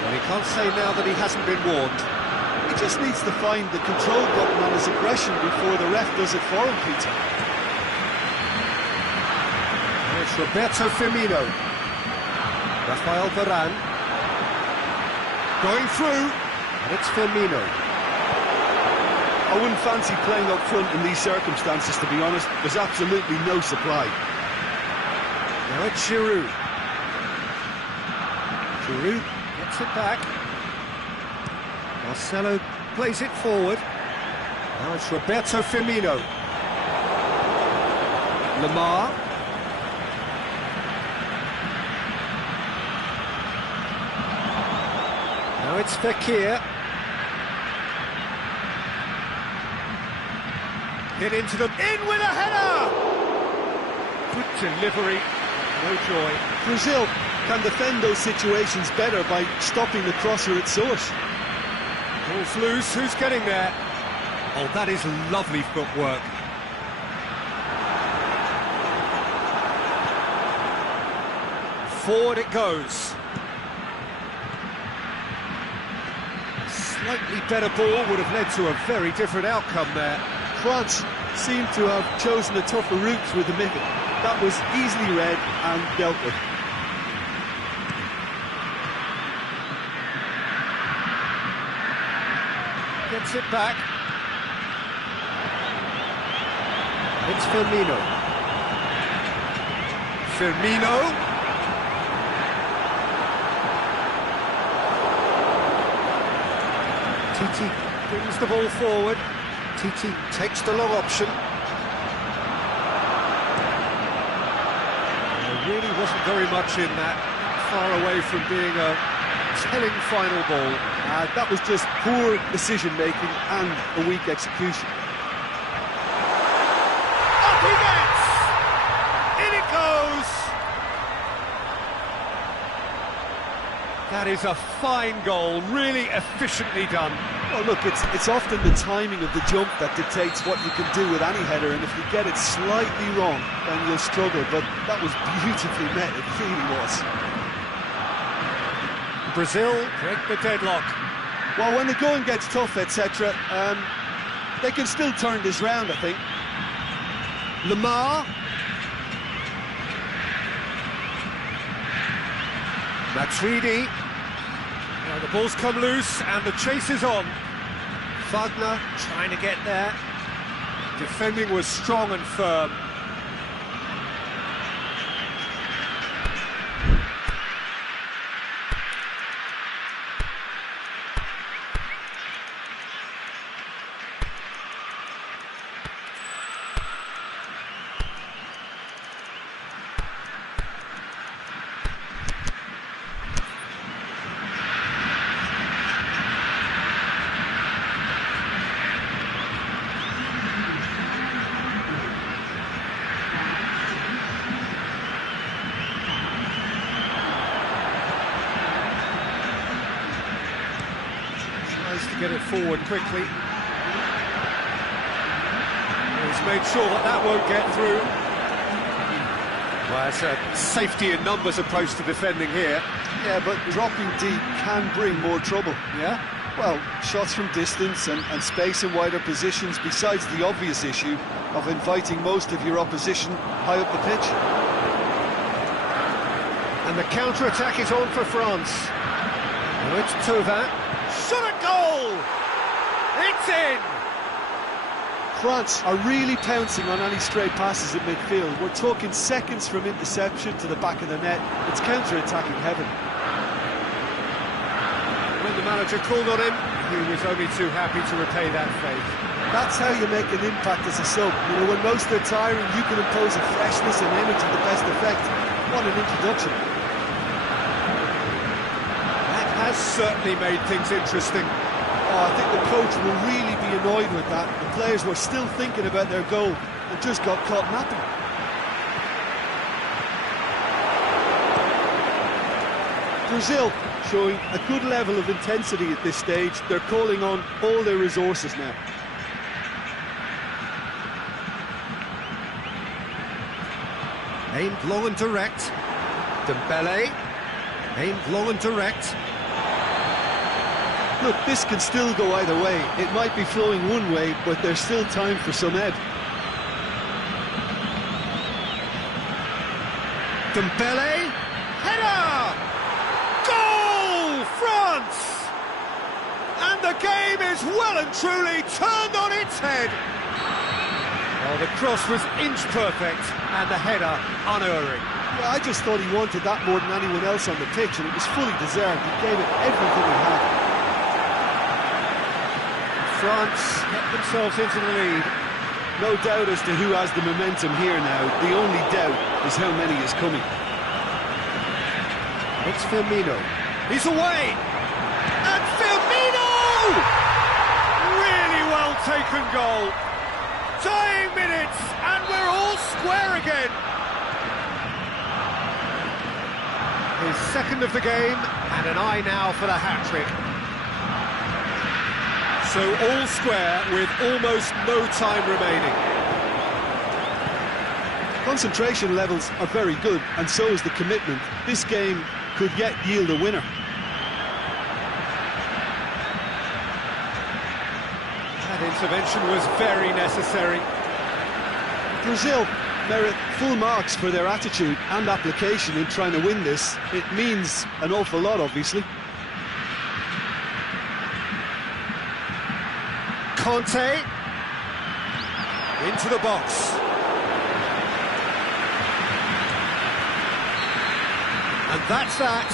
Well, he can't say now that he hasn't been warned. He just needs to find the control button on his aggression before the ref does it for him, Peter. And it's Roberto Firmino. Rafael Varane. Going through, and it's Firmino. I wouldn't fancy playing up front in these circumstances, to be honest. There's absolutely no supply. Now it's Giroud. Giroud gets it back. Marcelo plays it forward. Now it's Roberto Firmino. Lamar. Now it's Fekir. Hit into them, in with a header! Good delivery, no joy. Brazil can defend those situations better by stopping the crosser at source. Ball's loose, who's getting there? Oh, that is lovely footwork. Forward it goes. Slightly better ball would have led to a very different outcome there. France seemed to have chosen a tougher route with the middle. That was easily read and dealt with. Gets it back. It's Firmino. Firmino. Titi brings the ball forward. Titi takes the long option. There really wasn't very much in that, far away from being a telling final ball. That was just poor decision-making and a weak execution. Up he gets! In it goes! That is a fine goal, really efficiently done. Well, look, it's often the timing of the jump that dictates what you can do with any header, and if you get it slightly wrong, then you'll struggle, but that was beautifully met, it really was. Brazil break the deadlock. Well, when the going gets tough, etc., they can still turn this round, I think. Lamar. Matuidi. Now the ball's come loose and the chase is on. Wagner trying to get there. Defending was strong and firm. get it forward quickly. He's made sure that that won't get through. Well, it's a safety in numbers approach to defending here. Yeah, but dropping deep can bring more trouble. Yeah? Well, shots from distance and space in wider positions, besides the obvious issue of inviting most of your opposition high up the pitch. And the counter-attack is on for France. Now it's Thauvin. Shot at goal! It's in! France are really pouncing on any stray passes at midfield. We're talking seconds from interception to the back of the net. It's counter-attacking heaven. When the manager called on him, he was only too happy to repay that faith. That's how you make an impact as a sub. You know, when most are tiring, you can impose a freshness and energy to best effect. What an introduction. That has certainly made things interesting. Oh, I think the coach will really be annoyed with that. The players were still thinking about their goal and just got caught napping. Brazil showing a good level of intensity at this stage. They're calling on all their resources now. Aimed long and direct. Dembele. Aimed long and direct. Look, this can still go either way. It might be flowing one way, but there's still time for some ebb. Dembele. Header! Goal! France! And the game is well and truly turned on its head. Well, the cross was inch perfect and the header unerring. Yeah, I just thought he wanted that more than anyone else on the pitch, and it was fully deserved. He gave it everything he had. France get themselves into the lead. No doubt as to who has the momentum here now. The only doubt is how many is coming. It's Firmino. He's away! And Firmino! Really well taken goal. Dying minutes, and we're all square again. His second of the game, and an eye now for the hat-trick. So all square with almost no time remaining. Concentration levels are very good, and so is the commitment. This game could yet yield a winner. That intervention was very necessary. Brazil merit full marks for their attitude and application in trying to win this. It means an awful lot, obviously. Conte into the box. And that's that.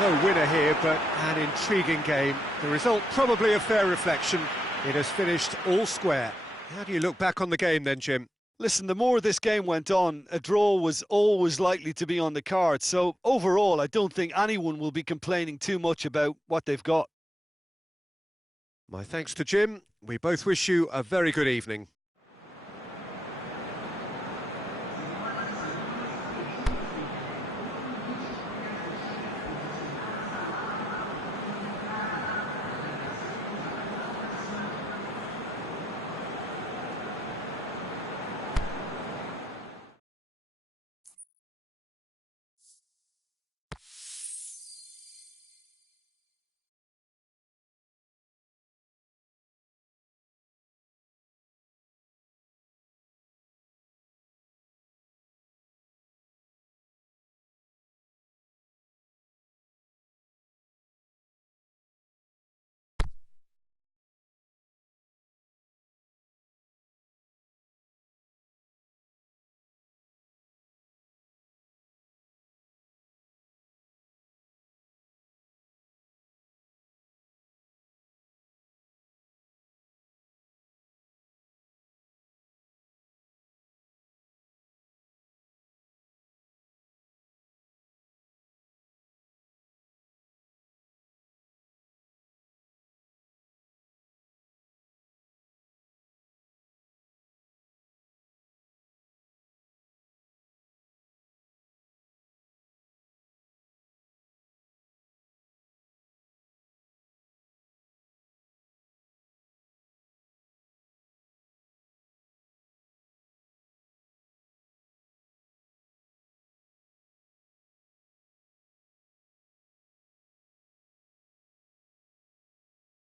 Well, no winner here, but an intriguing game. The result probably a fair reflection. It has finished all square. How do you look back on the game then, Jim? Listen, the more this game went on, a draw was always likely to be on the card. So overall, I don't think anyone will be complaining too much about what they've got. My thanks to Jim. We both wish you a very good evening.